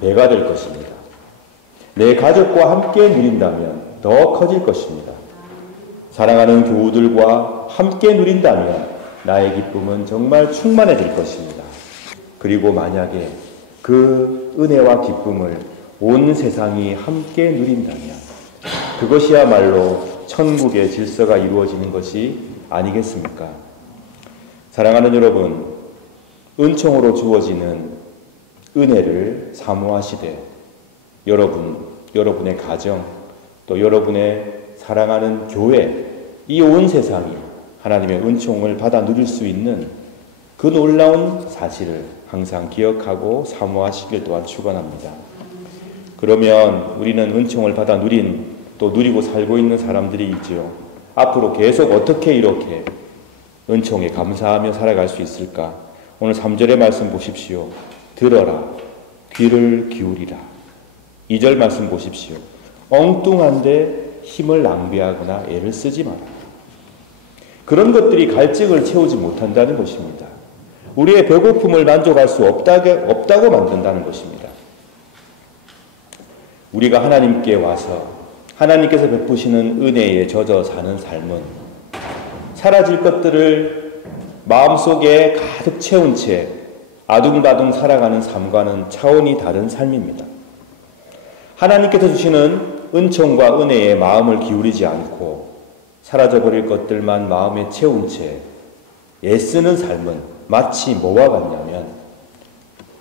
배가 될 것입니다. 내 가족과 함께 누린다면 더 커질 것입니다. 사랑하는 교우들과 함께 누린다면 나의 기쁨은 정말 충만해질 것입니다. 그리고 만약에 그 은혜와 기쁨을 온 세상이 함께 누린다면 그것이야말로 천국의 질서가 이루어지는 것이 아니겠습니까? 사랑하는 여러분, 은총으로 주어지는 은혜를 사모하시되 여러분의 가정, 또 여러분의 사랑하는 교회, 이 온 세상이 하나님의 은총을 받아 누릴 수 있는 그 놀라운 사실을 항상 기억하고 사모하시길 또한 축원합니다. 그러면 우리는 은총을 받아 또 누리고 살고 있는 사람들이 있지요. 앞으로 계속 어떻게 이렇게 은총에 감사하며 살아갈 수 있을까? 오늘 3절의 말씀 보십시오. 들어라, 귀를 기울이라. 2절 말씀 보십시오. 엉뚱한데 힘을 낭비하거나 애를 쓰지 마라. 그런 것들이 갈증을 채우지 못한다는 것입니다. 우리의 배고픔을 만족할 수 없다고 만든다는 것입니다. 우리가 하나님께 와서 하나님께서 베푸시는 은혜에 젖어 사는 삶은 사라질 것들을 마음속에 가득 채운 채 아둥바둥 살아가는 삶과는 차원이 다른 삶입니다. 하나님께서 주시는 은총과 은혜에 마음을 기울이지 않고 사라져버릴 것들만 마음에 채운 채 애쓰는 삶은 마치 뭐와 같냐면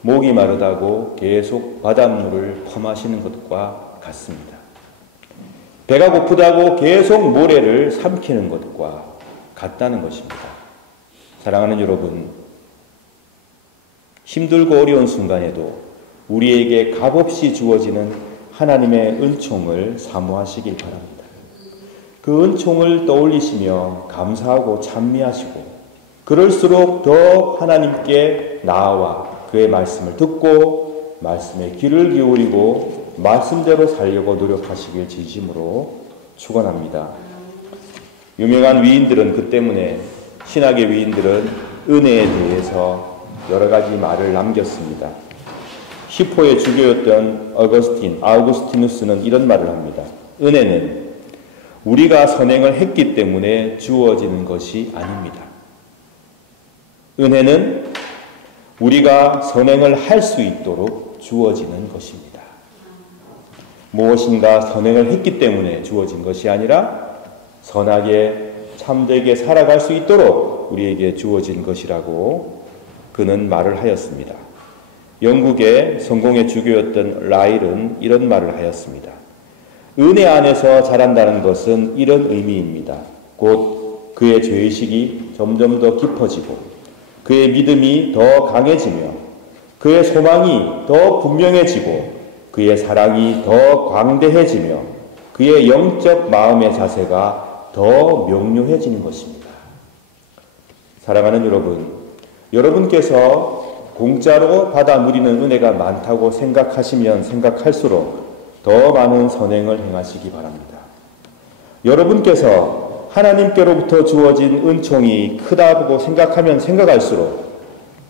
목이 마르다고 계속 바닷물을 퍼마시는 것과 같습니다. 배가 고프다고 계속 모래를 삼키는 것과 같다는 것입니다. 사랑하는 여러분, 힘들고 어려운 순간에도 우리에게 값없이 주어지는 하나님의 은총을 사모하시길 바랍니다. 그 은총을 떠올리시며 감사하고 찬미하시고 그럴수록 더 하나님께 나아와 그의 말씀을 듣고 말씀에 귀를 기울이고 말씀대로 살려고 노력하시길 진심으로 축원합니다. 유명한 위인들은 그 때문에 신학의 위인들은 은혜에 대해서 여러 가지 말을 남겼습니다. 히포의 주교였던 아우구스티누스는 이런 말을 합니다. 은혜는 우리가 선행을 했기 때문에 주어지는 것이 아닙니다. 은혜는 우리가 선행을 할 수 있도록 주어지는 것입니다. 무엇인가 선행을 했기 때문에 주어진 것이 아니라 선하게 참되게 살아갈 수 있도록 우리에게 주어진 것이라고 그는 말을 하였습니다. 영국의 성공의 주교였던 라일은 이런 말을 하였습니다. 은혜 안에서 자란다는 것은 이런 의미입니다. 곧 그의 죄의식이 점점 더 깊어지고 그의 믿음이 더 강해지며 그의 소망이 더 분명해지고 그의 사랑이 더 광대해지며 그의 영적 마음의 자세가 더 명료해지는 것입니다. 사랑하는 여러분, 여러분께서 공짜로 받아 누리는 은혜가 많다고 생각하시면 생각할수록 더 많은 선행을 행하시기 바랍니다. 여러분께서 하나님께로부터 주어진 은총이 크다고 생각하면 생각할수록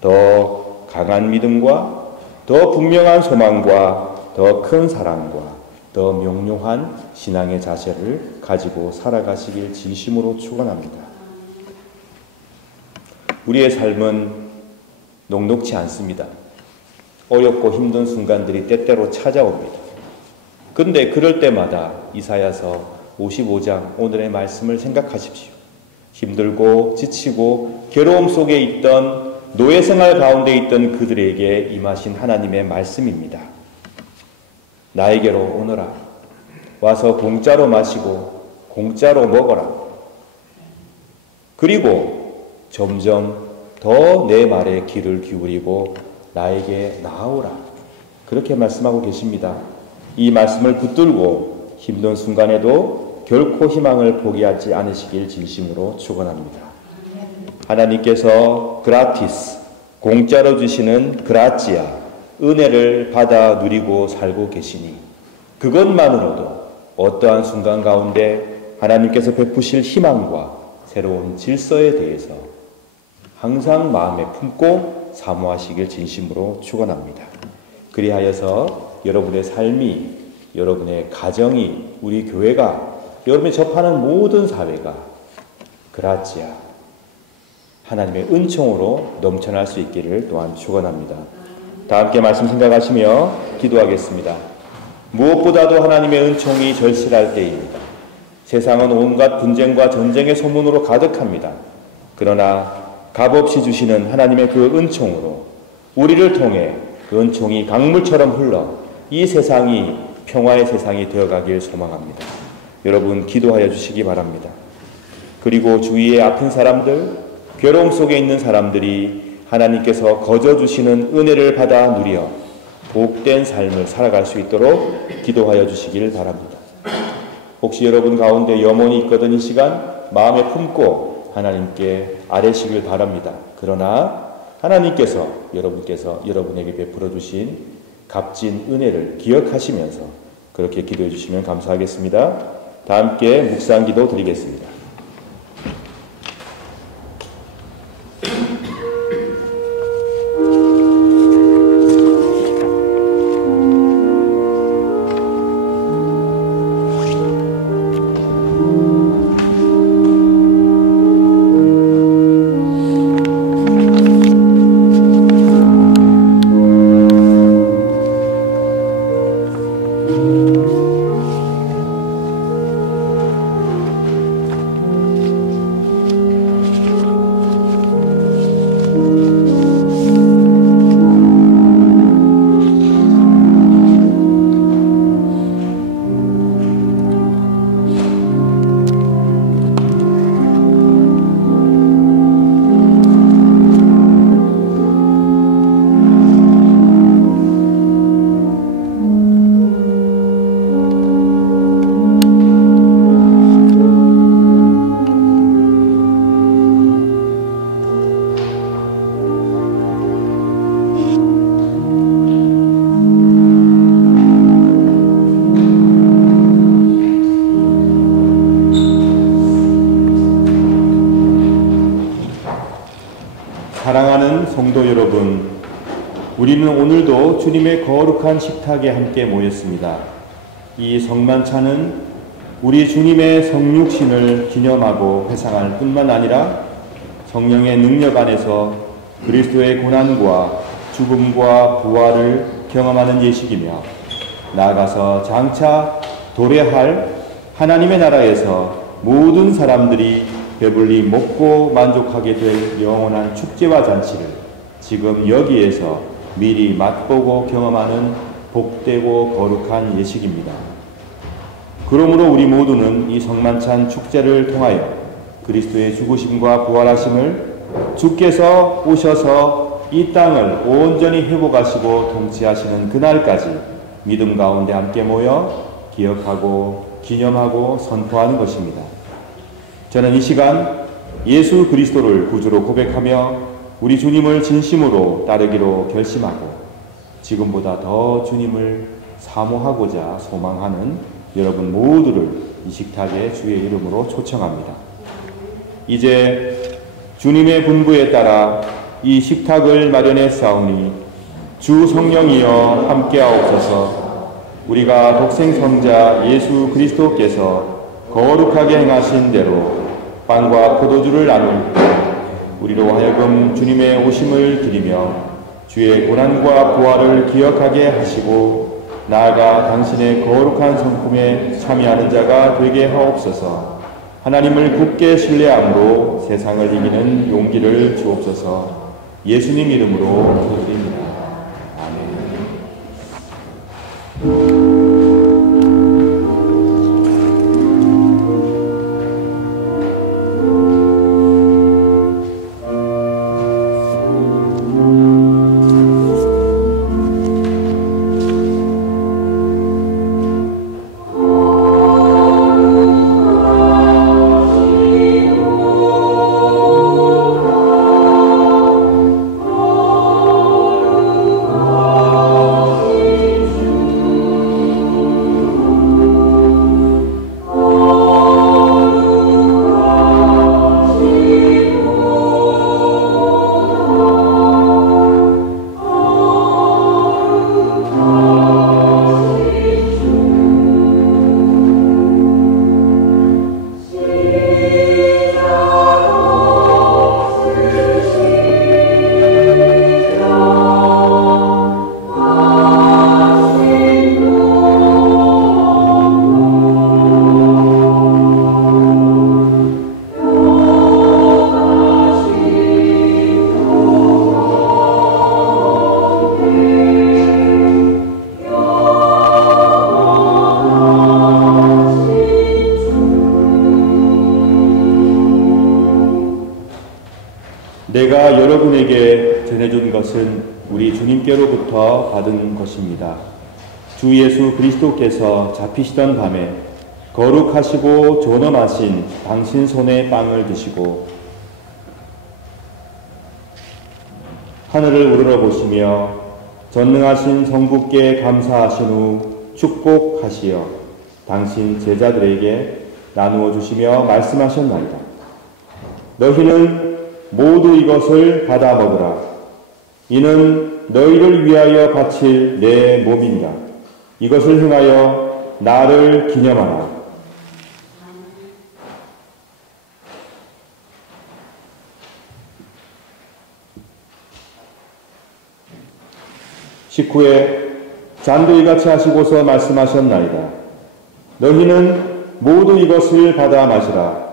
더 강한 믿음과 더 분명한 소망과 더 큰 사랑과 더 명료한 신앙의 자세를 가지고 살아가시길 진심으로 축원합니다. 우리의 삶은 녹록지 않습니다. 어렵고 힘든 순간들이 때때로 찾아옵니다. 근데 그럴 때마다 이사야서 55장 오늘의 말씀을 생각하십시오. 힘들고 지치고 괴로움 속에 있던 노예생활 가운데 있던 그들에게 임하신 하나님의 말씀입니다. 나에게로 오너라. 와서 공짜로 마시고 공짜로 먹어라. 그리고 점점 더 내 말에 귀를 기울이고 나에게 나아오라. 그렇게 말씀하고 계십니다. 이 말씀을 붙들고 힘든 순간에도 결코 희망을 포기하지 않으시길 진심으로 축원합니다. 하나님께서 그라티스, 공짜로 주시는 그라치아, 은혜를 받아 누리고 살고 계시니 그것만으로도 어떠한 순간 가운데 하나님께서 베푸실 희망과 새로운 질서에 대해서 항상 마음에 품고 사모하시길 진심으로 축원합니다. 그리하여서 여러분의 삶이, 여러분의 가정이, 우리 교회가, 여러분이 접하는 모든 사회가 그라치아, 하나님의 은총으로 넘쳐날 수 있기를 또한 축원합니다. 다 함께 말씀 생각하시며 기도하겠습니다. 무엇보다도 하나님의 은총이 절실할 때입니다. 세상은 온갖 분쟁과 전쟁의 소문으로 가득합니다. 그러나 값없이 주시는 하나님의 그 은총으로 우리를 통해 그 은총이 강물처럼 흘러 이 세상이 평화의 세상이 되어가길 소망합니다. 여러분 기도하여 주시기 바랍니다. 그리고 주위의 아픈 사람들, 괴로움 속에 있는 사람들이 하나님께서 거저 주시는 은혜를 받아 누려 복된 삶을 살아갈 수 있도록 기도하여 주시길 바랍니다. 혹시 여러분 가운데 염원이 있거든 이 시간 마음에 품고 하나님께 아뢰시길 바랍니다. 그러나 하나님께서 여러분에게 베풀어 주신 값진 은혜를 기억하시면서 그렇게 기도해 주시면 감사하겠습니다. 다 함께 묵상 기도 드리겠습니다. 사랑하는 성도 여러분, 우리는 오늘도 주님의 거룩한 식탁에 함께 모였습니다. 이 성만찬은 우리 주님의 성육신을 기념하고 회상할 뿐만 아니라 성령의 능력 안에서 그리스도의 고난과 죽음과 부활을 경험하는 예식이며 나아가서 장차 도래할 하나님의 나라에서 모든 사람들이 배불리 먹고 만족하게 될 영원한 축제와 잔치를 지금 여기에서 미리 맛보고 경험하는 복되고 거룩한 예식입니다. 그러므로 우리 모두는 이 성만찬 축제를 통하여 그리스도의 죽으심과 부활하심을 주께서 오셔서 이 땅을 온전히 회복하시고 통치하시는 그날까지 믿음 가운데 함께 모여 기억하고 기념하고 선포하는 것입니다. 저는 이 시간 예수 그리스도를 구주로 고백하며 우리 주님을 진심으로 따르기로 결심하고 지금보다 더 주님을 사모하고자 소망하는 여러분 모두를 이 식탁에 주의 이름으로 초청합니다. 이제 주님의 분부에 따라 이 식탁을 마련했사오니 주 성령이여 함께하옵소서. 우리가 독생성자 예수 그리스도께서 거룩하게 행하신 대로 빵과 포도주를 나눌 때 우리로 하여금 주님의 오심을 드리며 주의 고난과 부활을 기억하게 하시고 나아가 당신의 거룩한 성품에 참여하는 자가 되게 하옵소서. 하나님을 굳게 신뢰함으로 세상을 이기는 용기를 주옵소서. 예수님 이름으로 기도드립니다. 아멘. 제가 여러분에게 전해준 것은 우리 주님께로부터 받은 것입니다. 주 예수 그리스도께서 잡히시던 밤에 거룩하시고 존엄하신 당신 손에 빵을 드시고 하늘을 우러러보시며 전능하신 성부께 감사하신 후 축복하시어 당신 제자들에게 나누어 주시며 말씀하셨나이다. 너희는 모두 이것을 받아 먹으라. 이는 너희를 위하여 바칠 내 몸이니라. 이것을 행하여 나를 기념하라. 식후에 잔도이같이 하시고서 말씀하셨나이다. 너희는 모두 이것을 받아 마시라.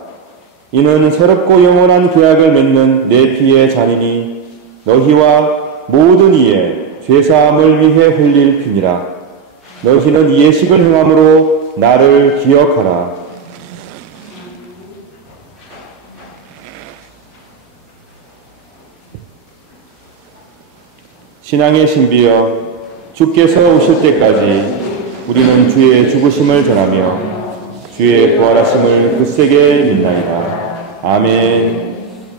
이는 새롭고 영원한 계약을 맺는 내 피의 잔이니 너희와 모든 이의 죄사함을 위해 흘릴 피니라. 너희는 이 예식을 행함으로 나를 기억하라. 신앙의 신비여, 주께서 오실 때까지 우리는 주의 죽으심을 전하며 주의 부활하심을 굳세게 믿나이다. 아멘.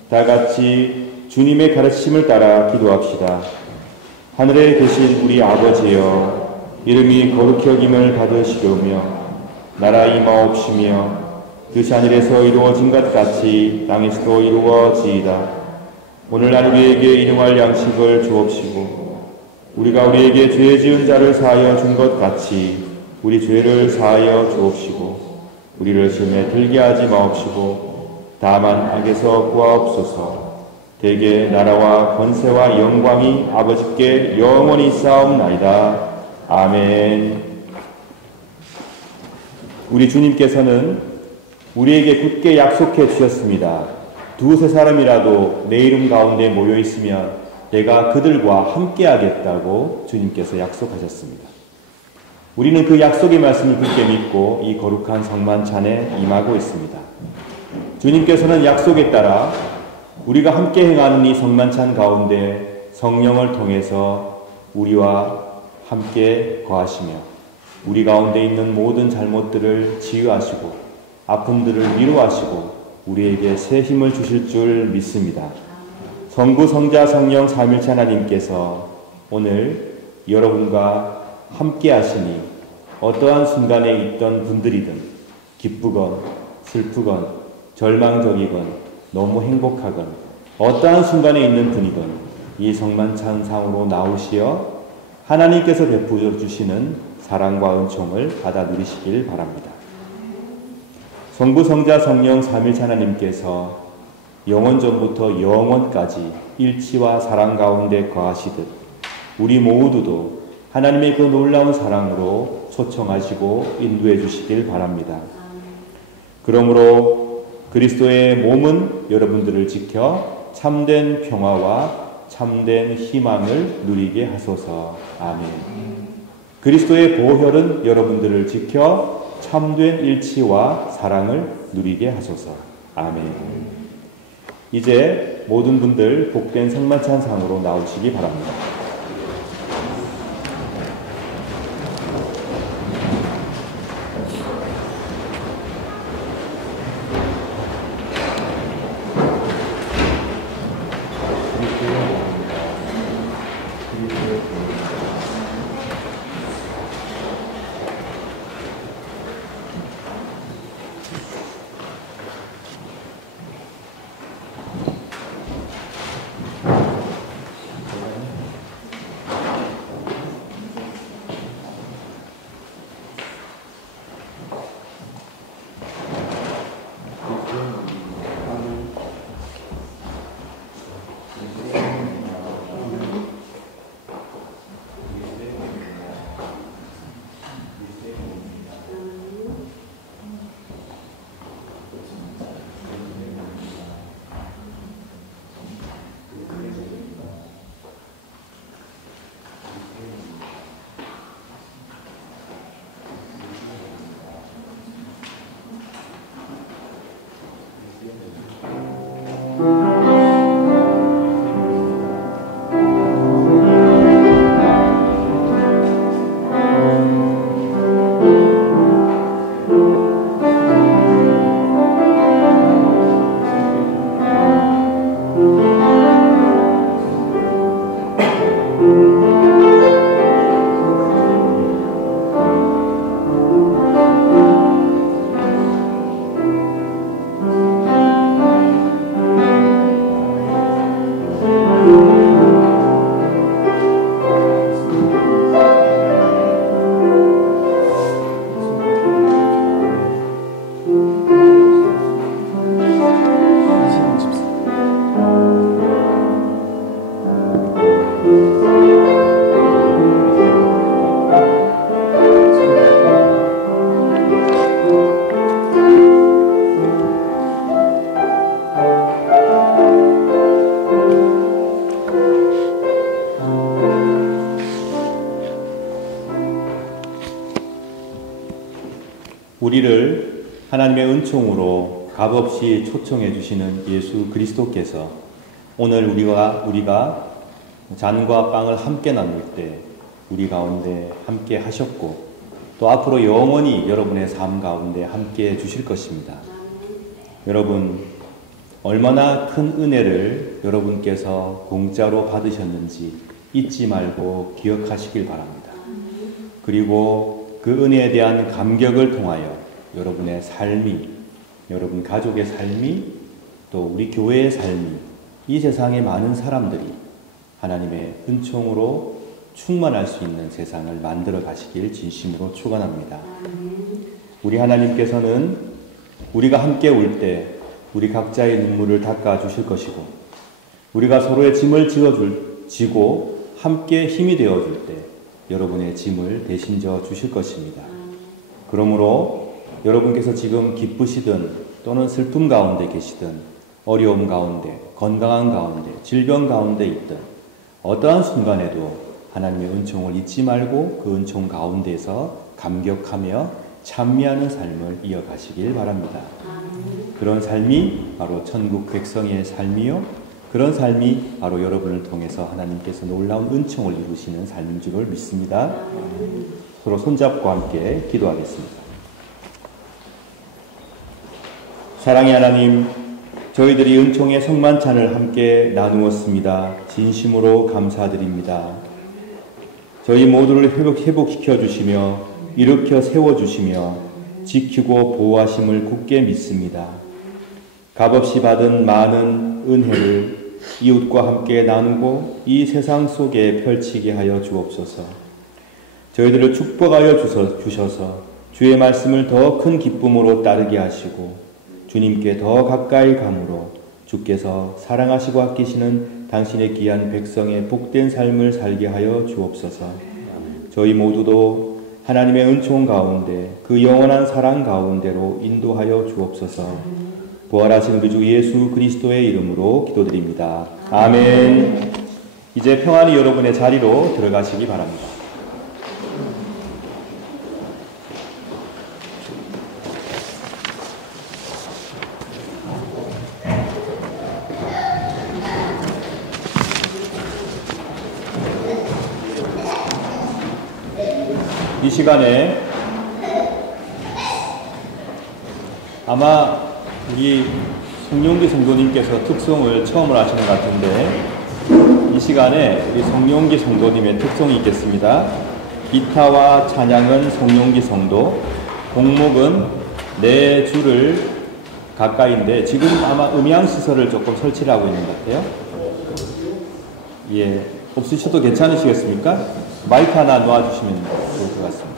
다 같이 주님의 가르침을 따라 기도합시다. 하늘에 계신 우리 아버지여, 이름이 거룩히 여김을 받으시오며 나라 임하옵시며 뜻이 하늘에서 이루어진 것 같이 땅에서도 이루어지이다. 오늘날 우리에게 일용할 양식을 주옵시고 우리가 우리에게 죄 지은 자를 사하여 준 것 같이 우리 죄를 사하여 주옵시고 우리를 시험에 들게 하지 마옵시고 다만 악에서 구하옵소서. 대개 나라와 권세와 영광이 아버지께 영원히 쌓옵나이다. 아멘. 우리 주님께서는 우리에게 굳게 약속해 주셨습니다. 두세 사람이라도 내 이름 가운데 모여 있으면 내가 그들과 함께 하겠다고 주님께서 약속하셨습니다. 우리는 그 약속의 말씀을 굳게 믿고 이 거룩한 성만찬에 임하고 있습니다. 주님께서는 약속에 따라 우리가 함께 행하는 이 성만찬 가운데 성령을 통해서 우리와 함께 거하시며 우리 가운데 있는 모든 잘못들을 치유하시고 아픔들을 위로하시고 우리에게 새 힘을 주실 줄 믿습니다. 성부, 성자, 성령, 삼일체 하나님께서 오늘 여러분과 함께 하시니 어떠한 순간에 있던 분들이든 기쁘건 슬프건 절망적이건 너무 행복하건 어떠한 순간에 있는 분이든 이 성만찬상으로 나오시어 하나님께서 베풀어 주시는 사랑과 은총을 받아 누리시길 바랍니다. 성부, 성자, 성령, 삼일체 하나님께서 영원 전부터 영원까지 일치와 사랑 가운데 거하시듯 우리 모두도 하나님의 그 놀라운 사랑으로 초청하시고 인도해 주시길 바랍니다. 그러므로 그리스도의 몸은 여러분들을 지켜 참된 평화와 참된 희망을 누리게 하소서. 아멘. 그리스도의 보혈은 여러분들을 지켜 참된 일치와 사랑을 누리게 하소서. 아멘. 이제 모든 분들 복된 성만찬상으로 나오시기 바랍니다. 우리를 하나님의 은총으로 값없이 초청해 주시는 예수 그리스도께서 오늘 우리가 잔과 빵을 함께 나눌 때 우리 가운데 함께 하셨고 또 앞으로 영원히 여러분의 삶 가운데 함께 해 주실 것입니다. 여러분, 얼마나 큰 은혜를 여러분께서 공짜로 받으셨는지 잊지 말고 기억하시길 바랍니다. 그리고 그 은혜에 대한 감격을 통하여 여러분의 삶이, 여러분 가족의 삶이, 또 우리 교회의 삶이, 이 세상의 많은 사람들이 하나님의 은총으로 충만할 수 있는 세상을 만들어 가시길 진심으로 축원합니다. 우리 하나님께서는 우리가 함께 울 때 우리 각자의 눈물을 닦아 주실 것이고, 우리가 서로의 짐을 지고 함께 힘이 되어 줄 때 여러분의 짐을 대신져 주실 것입니다. 그러므로 여러분께서 지금 기쁘시든 또는 슬픔 가운데 계시든 어려움 가운데, 건강한 가운데, 질병 가운데 있든 어떠한 순간에도 하나님의 은총을 잊지 말고 그 은총 가운데서 감격하며 찬미하는 삶을 이어가시길 바랍니다. 그런 삶이 바로 천국 백성의 삶이요, 그런 삶이 바로 여러분을 통해서 하나님께서 놀라운 은총을 이루시는 삶인 줄을 믿습니다. 서로 손잡고 함께 기도하겠습니다. 사랑의 하나님, 저희들이 은총의 성만찬을 함께 나누었습니다. 진심으로 감사드립니다. 저희 모두를 회복시켜 주시며 일으켜 세워주시며 지키고 보호하심을 굳게 믿습니다. 값없이 받은 많은 은혜를 이웃과 함께 나누고 이 세상 속에 펼치게 하여 주옵소서. 저희들을 축복하여 주셔서 주의 말씀을 더 큰 기쁨으로 따르게 하시고 주님께 더 가까이 감으로 주께서 사랑하시고 아끼시는 당신의 귀한 백성의 복된 삶을 살게 하여 주옵소서. 저희 모두도 하나님의 은총 가운데 그 영원한 사랑 가운데로 인도하여 주옵소서. 부활하신 우리 주 예수 그리스도의 이름으로 기도드립니다. 아멘. 이제 평안히 여러분의 자리로 들어가시기 바랍니다. 이 시간에 아마 우리 송영기 성도님께서 특송을 처음으로 하시는 것 같은데, 이 시간에 우리 송영기 성도님의 특송이 있겠습니다. 기타와 찬양은 송영기 성도, 곡목은 내 주를 가까이인데 지금 아마 음향시설을 조금 설치를 하고 있는 것 같아요. 예, 없으셔도 괜찮으시겠습니까? 마이크 하나 놓아주시면 좋을 것 같습니다.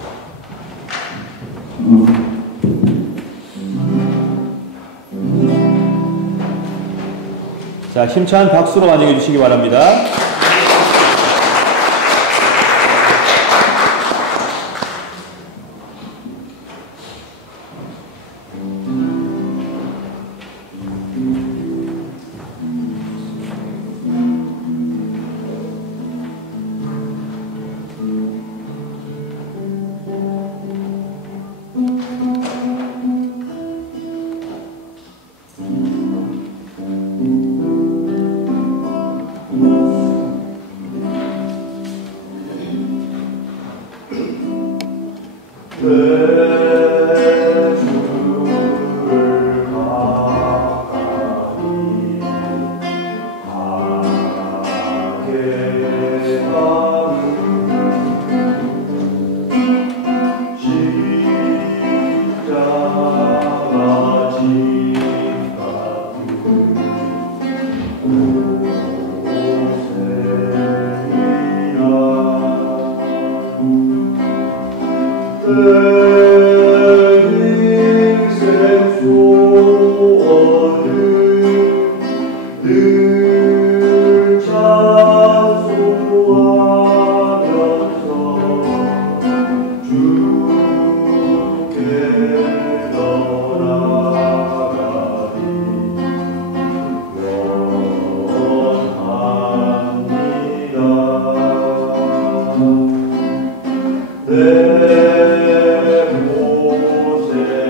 자, 힘찬 박수로 환영해 주시기 바랍니다. 내 곳에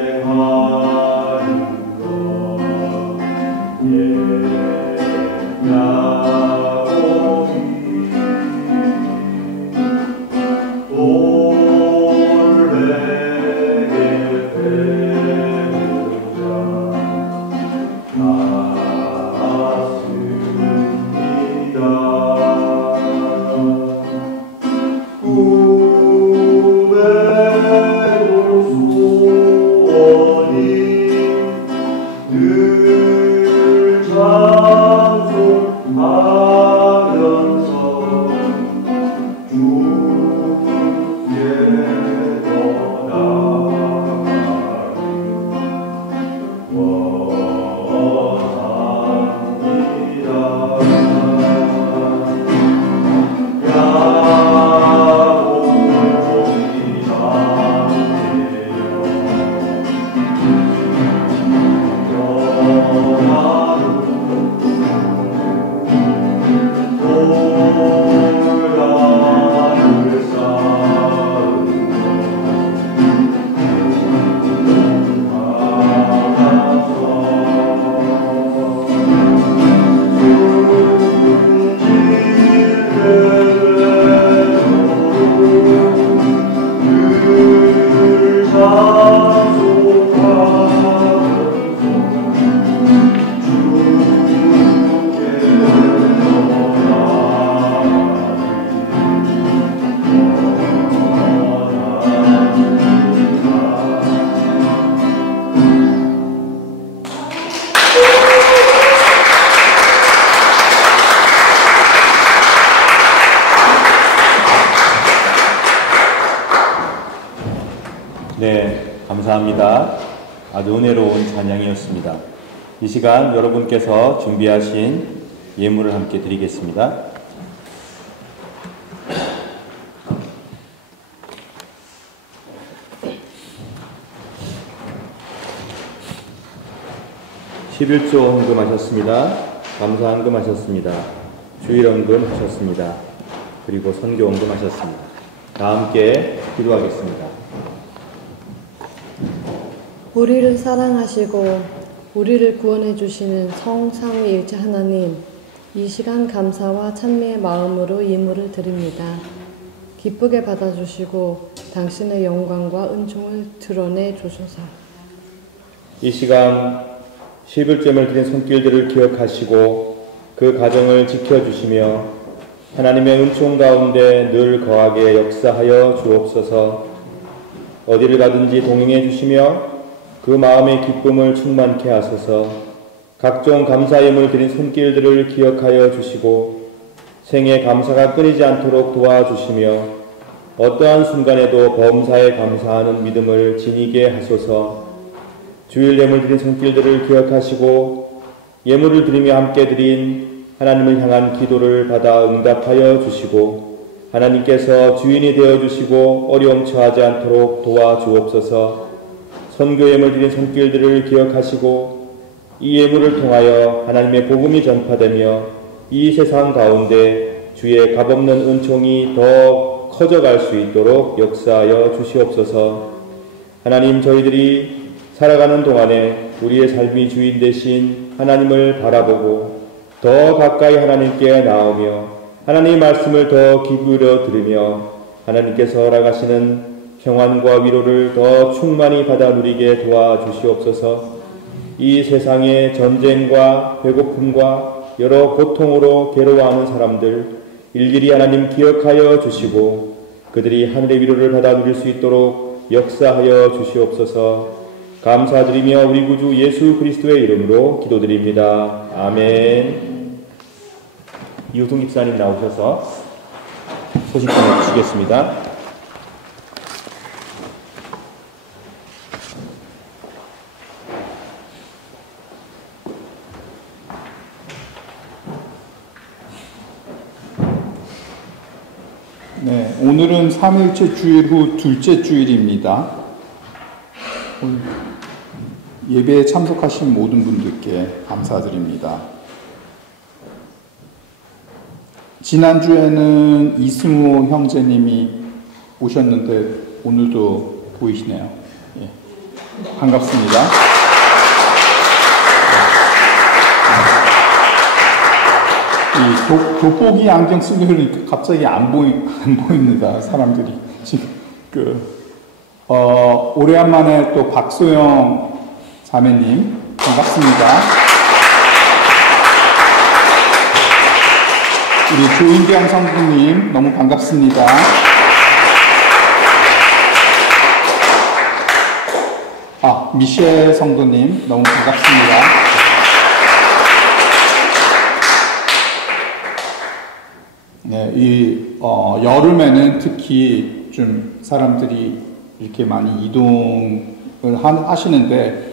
네, 감사합니다. 아주 은혜로운 찬양이었습니다. 이 시간 여러분께서 준비하신 예물을 함께 드리겠습니다. (11조) 헌금하셨습니다. 감사 헌금하셨습니다. 주일 헌금하셨습니다. 그리고 선교 헌금하셨습니다. 다 함께 기도하겠습니다. 우리를 사랑하시고 우리를 구원해 주시는 성삼위일체 하나님, 이 시간 감사와 찬미의 마음으로 예물을 드립니다. 기쁘게 받아주시고 당신의 영광과 은총을 드러내 주소서. 이 시간 11점을 드린 손길들을 기억하시고 그 가정을 지켜주시며 하나님의 은총 가운데 늘 거하게 역사하여 주옵소서. 어디를 가든지 동행해 주시며 그 마음의 기쁨을 충만케 하소서. 각종 감사 예물 드린 손길들을 기억하여 주시고 생애 감사가 끊이지 않도록 도와주시며 어떠한 순간에도 범사에 감사하는 믿음을 지니게 하소서. 주일 예물 드린 손길들을 기억하시고 예물을 드리며 함께 드린 하나님을 향한 기도를 받아 응답하여 주시고 하나님께서 주인이 되어 주시고 어려움 처하지 않도록 도와주옵소서. 선교 예물 드린 손길들을 기억하시고 이 예물을 통하여 하나님의 복음이 전파되며 이 세상 가운데 주의 값없는 은총이 더 커져갈 수 있도록 역사하여 주시옵소서. 하나님, 저희들이 살아가는 동안에 우리의 삶이 주인 되신 하나님을 바라보고 더 가까이 하나님께 나오며 하나님의 말씀을 더 귀 기울여 들으며 하나님께서 허락하시는 평안과 위로를 더 충만히 받아 누리게 도와주시옵소서. 이 세상의 전쟁과 배고픔과 여러 고통으로 괴로워하는 사람들 일일이 하나님 기억하여 주시고 그들이 하늘의 위로를 받아 누릴 수 있도록 역사하여 주시옵소서. 감사드리며 우리 구주 예수 그리스도의 이름으로 기도드립니다. 아멘. 이우동 집사님 나오셔서 소식 전해주시겠습니다. 네, 오늘은 삼일체 주일 후 둘째 주일입니다. 오늘 예배에 참석하신 모든 분들께 감사드립니다. 지난주에는 이승우 형제님이 오셨는데 오늘도 보이시네요. 예, 반갑습니다. 이 돋보기 안경 쓰고 그러니까 갑자기 안 보입니다, 사람들이. 지금 오래간만에 또 박소영 자매님 반갑습니다. 우리 조인경 성부님 너무 반갑습니다. 미셸 성도님 너무 반갑습니다. 네, 여름에는 특히 좀 사람들이 이렇게 많이 이동을 하시는데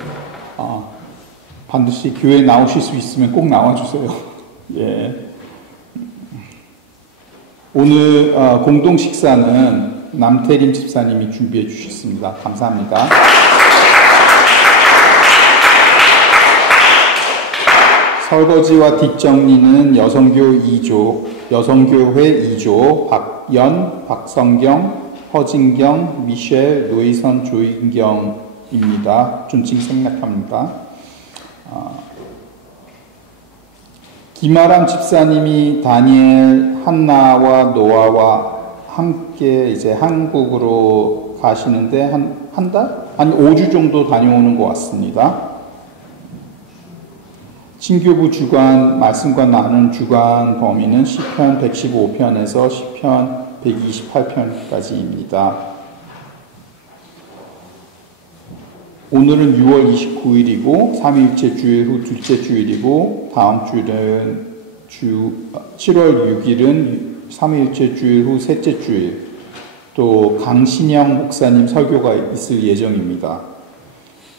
반드시 교회에 나오실 수 있으면 꼭 나와주세요. 예. 오늘 공동 식사는 남태림 집사님이 준비해 주셨습니다. 감사합니다. 설거지와 뒷정리는 여성교회 2조 박연, 박성경, 허진경, 미셸, 노희선, 조인경입니다. 존칭 생략합니다. 김아람 집사님이 다니엘, 한나와 노아와 함께 이제 한국으로 가시는데 한 달? 한 5주 정도 다녀오는 것 같습니다. 신교부 주간, 말씀과 나눈 주간 범위는 시편 115편에서 시편 128편까지입니다. 오늘은 6월 29일이고 3일째 주일 후 둘째 주일이고 다음 주일은 7월 6일은 3일째 주일 후 셋째 주일, 또 강신영 목사님 설교가 있을 예정입니다.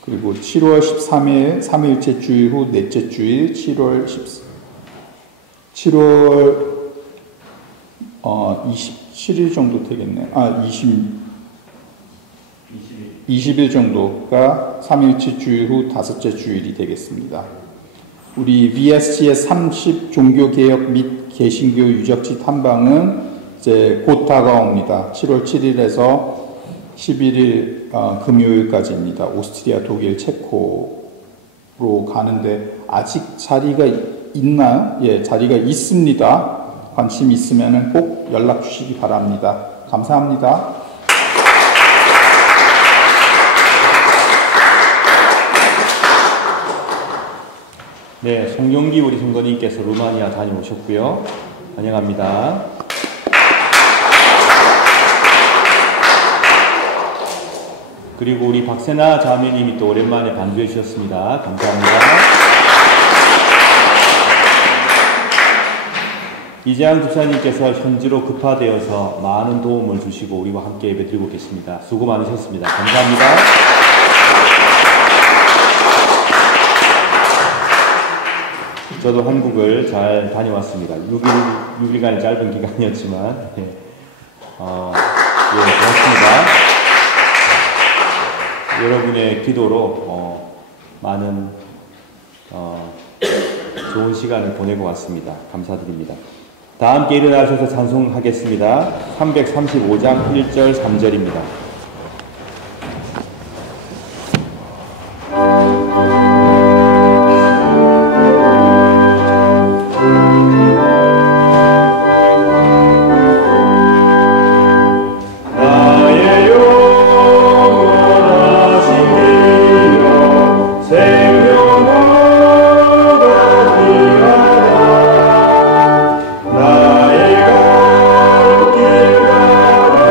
그리고 7월 13일 3일째 주일 후 넷째 주일, 7월 27일 정도 되겠네요. 20일 정도가 3일째 주일 후 다섯째 주일이 되겠습니다. 우리 VSG의 30 종교개혁 및 개신교 유적지 탐방은 이제 곧 다가옵니다. 7월 7일에서 11일 금요일까지입니다. 오스트리아, 독일, 체코로 가는데 아직 자리가 있나요? 예, 자리가 있습니다. 관심 있으면 꼭 연락 주시기 바랍니다. 감사합니다. 네, 송영기 우리 성도님께서 루마니아 다녀오셨고요. 환영합니다. 그리고 우리 박세나 자매님이 또 오랜만에 반주해 주셨습니다. 감사합니다. 이재양 집사님께서 현지로 급파되어서 많은 도움을 주시고 우리와 함께 예배드리고 계십니다. 수고 많으셨습니다. 감사합니다. 저도 한국을 잘 다녀왔습니다. 6일간의 짧은 기간이었지만 고맙습니다. 여러분의 기도로 많은 좋은 시간을 보내고 왔습니다. 감사드립니다. 다 함께 일어나셔서 찬송하겠습니다. 335장 1절 3절입니다. 나의 갈 길 가라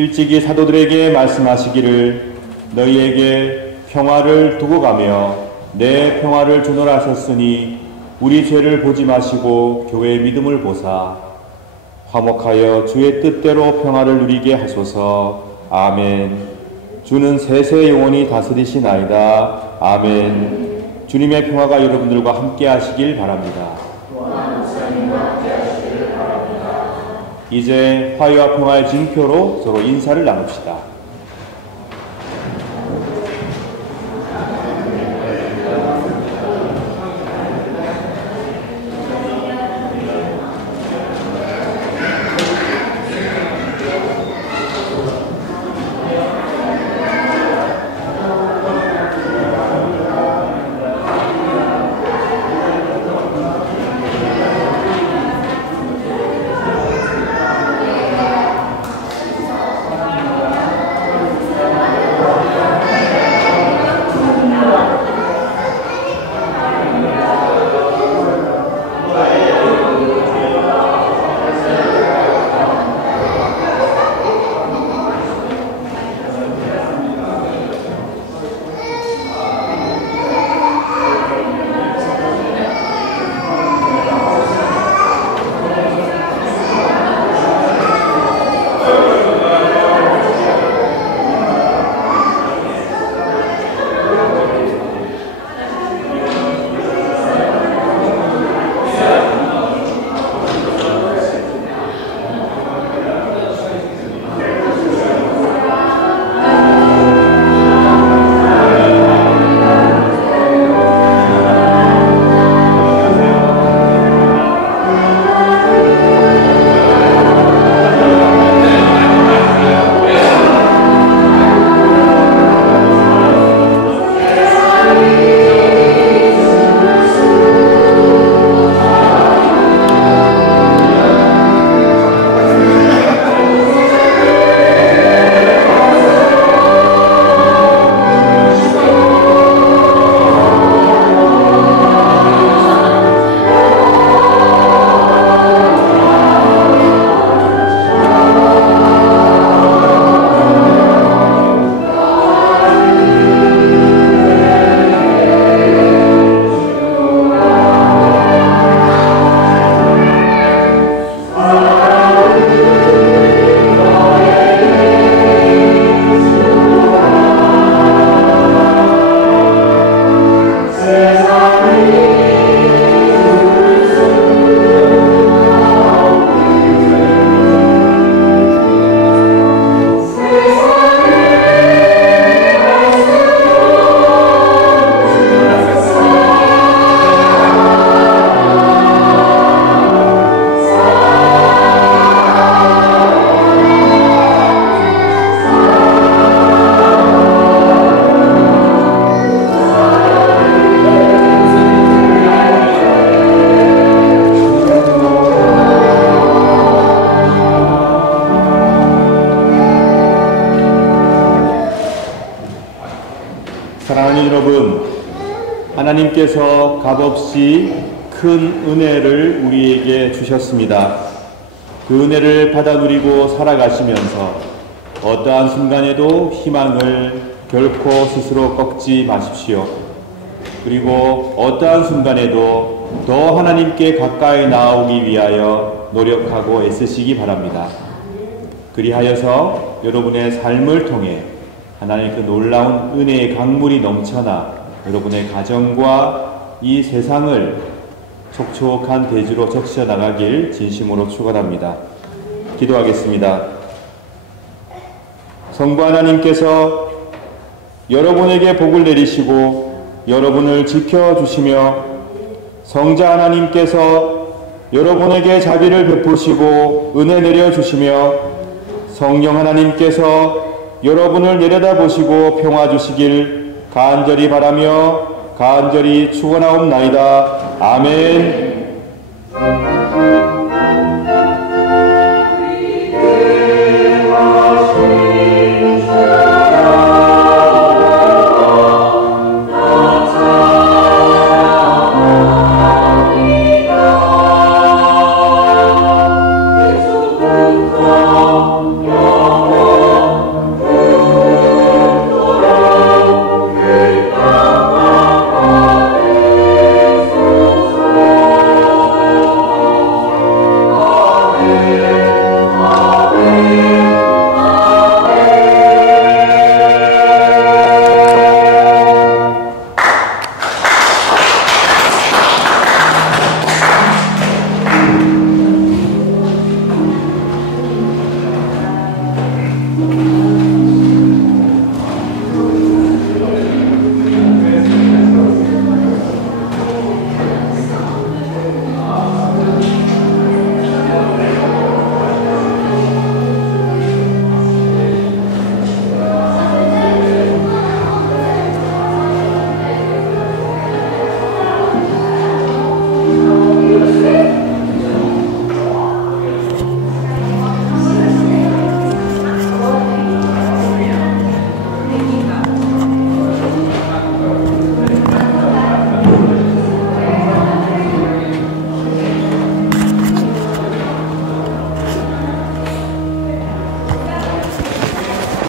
일찍이 사도들에게 말씀하시기를 너희에게 평화를 두고 가며 내 평화를 주노라 하셨으니 우리 죄를 보지 마시고 교회의 믿음을 보사 화목하여 주의 뜻대로 평화를 누리게 하소서. 아멘. 주는 세세 영원히 다스리시나이다. 아멘. 주님의 평화가 여러분들과 함께 하시길 바랍니다. 이제 화해와 평화의 징표로 서로 인사를 나눕시다. 사랑하는 여러분, 하나님께서 값없이 큰 은혜를 우리에게 주셨습니다. 그 은혜를 받아 누리고 살아가시면서 어떠한 순간에도 희망을 결코 스스로 꺾지 마십시오. 그리고 어떠한 순간에도 더 하나님께 가까이 나아오기 위하여 노력하고 애쓰시기 바랍니다. 그리하여서 여러분의 삶을 통해 하나님의 그 놀라운 은혜의 강물이 넘쳐나 여러분의 가정과 이 세상을 촉촉한 대지로 적셔 나가길 진심으로 축원합니다. 기도하겠습니다. 성부 하나님께서 여러분에게 복을 내리시고 여러분을 지켜주시며 성자 하나님께서 여러분에게 자비를 베푸시고 은혜 내려주시며 성령 하나님께서 여러분을 내려다보시고 평화 주시길 간절히 바라며 간절히 축원하옵나이다. 아멘.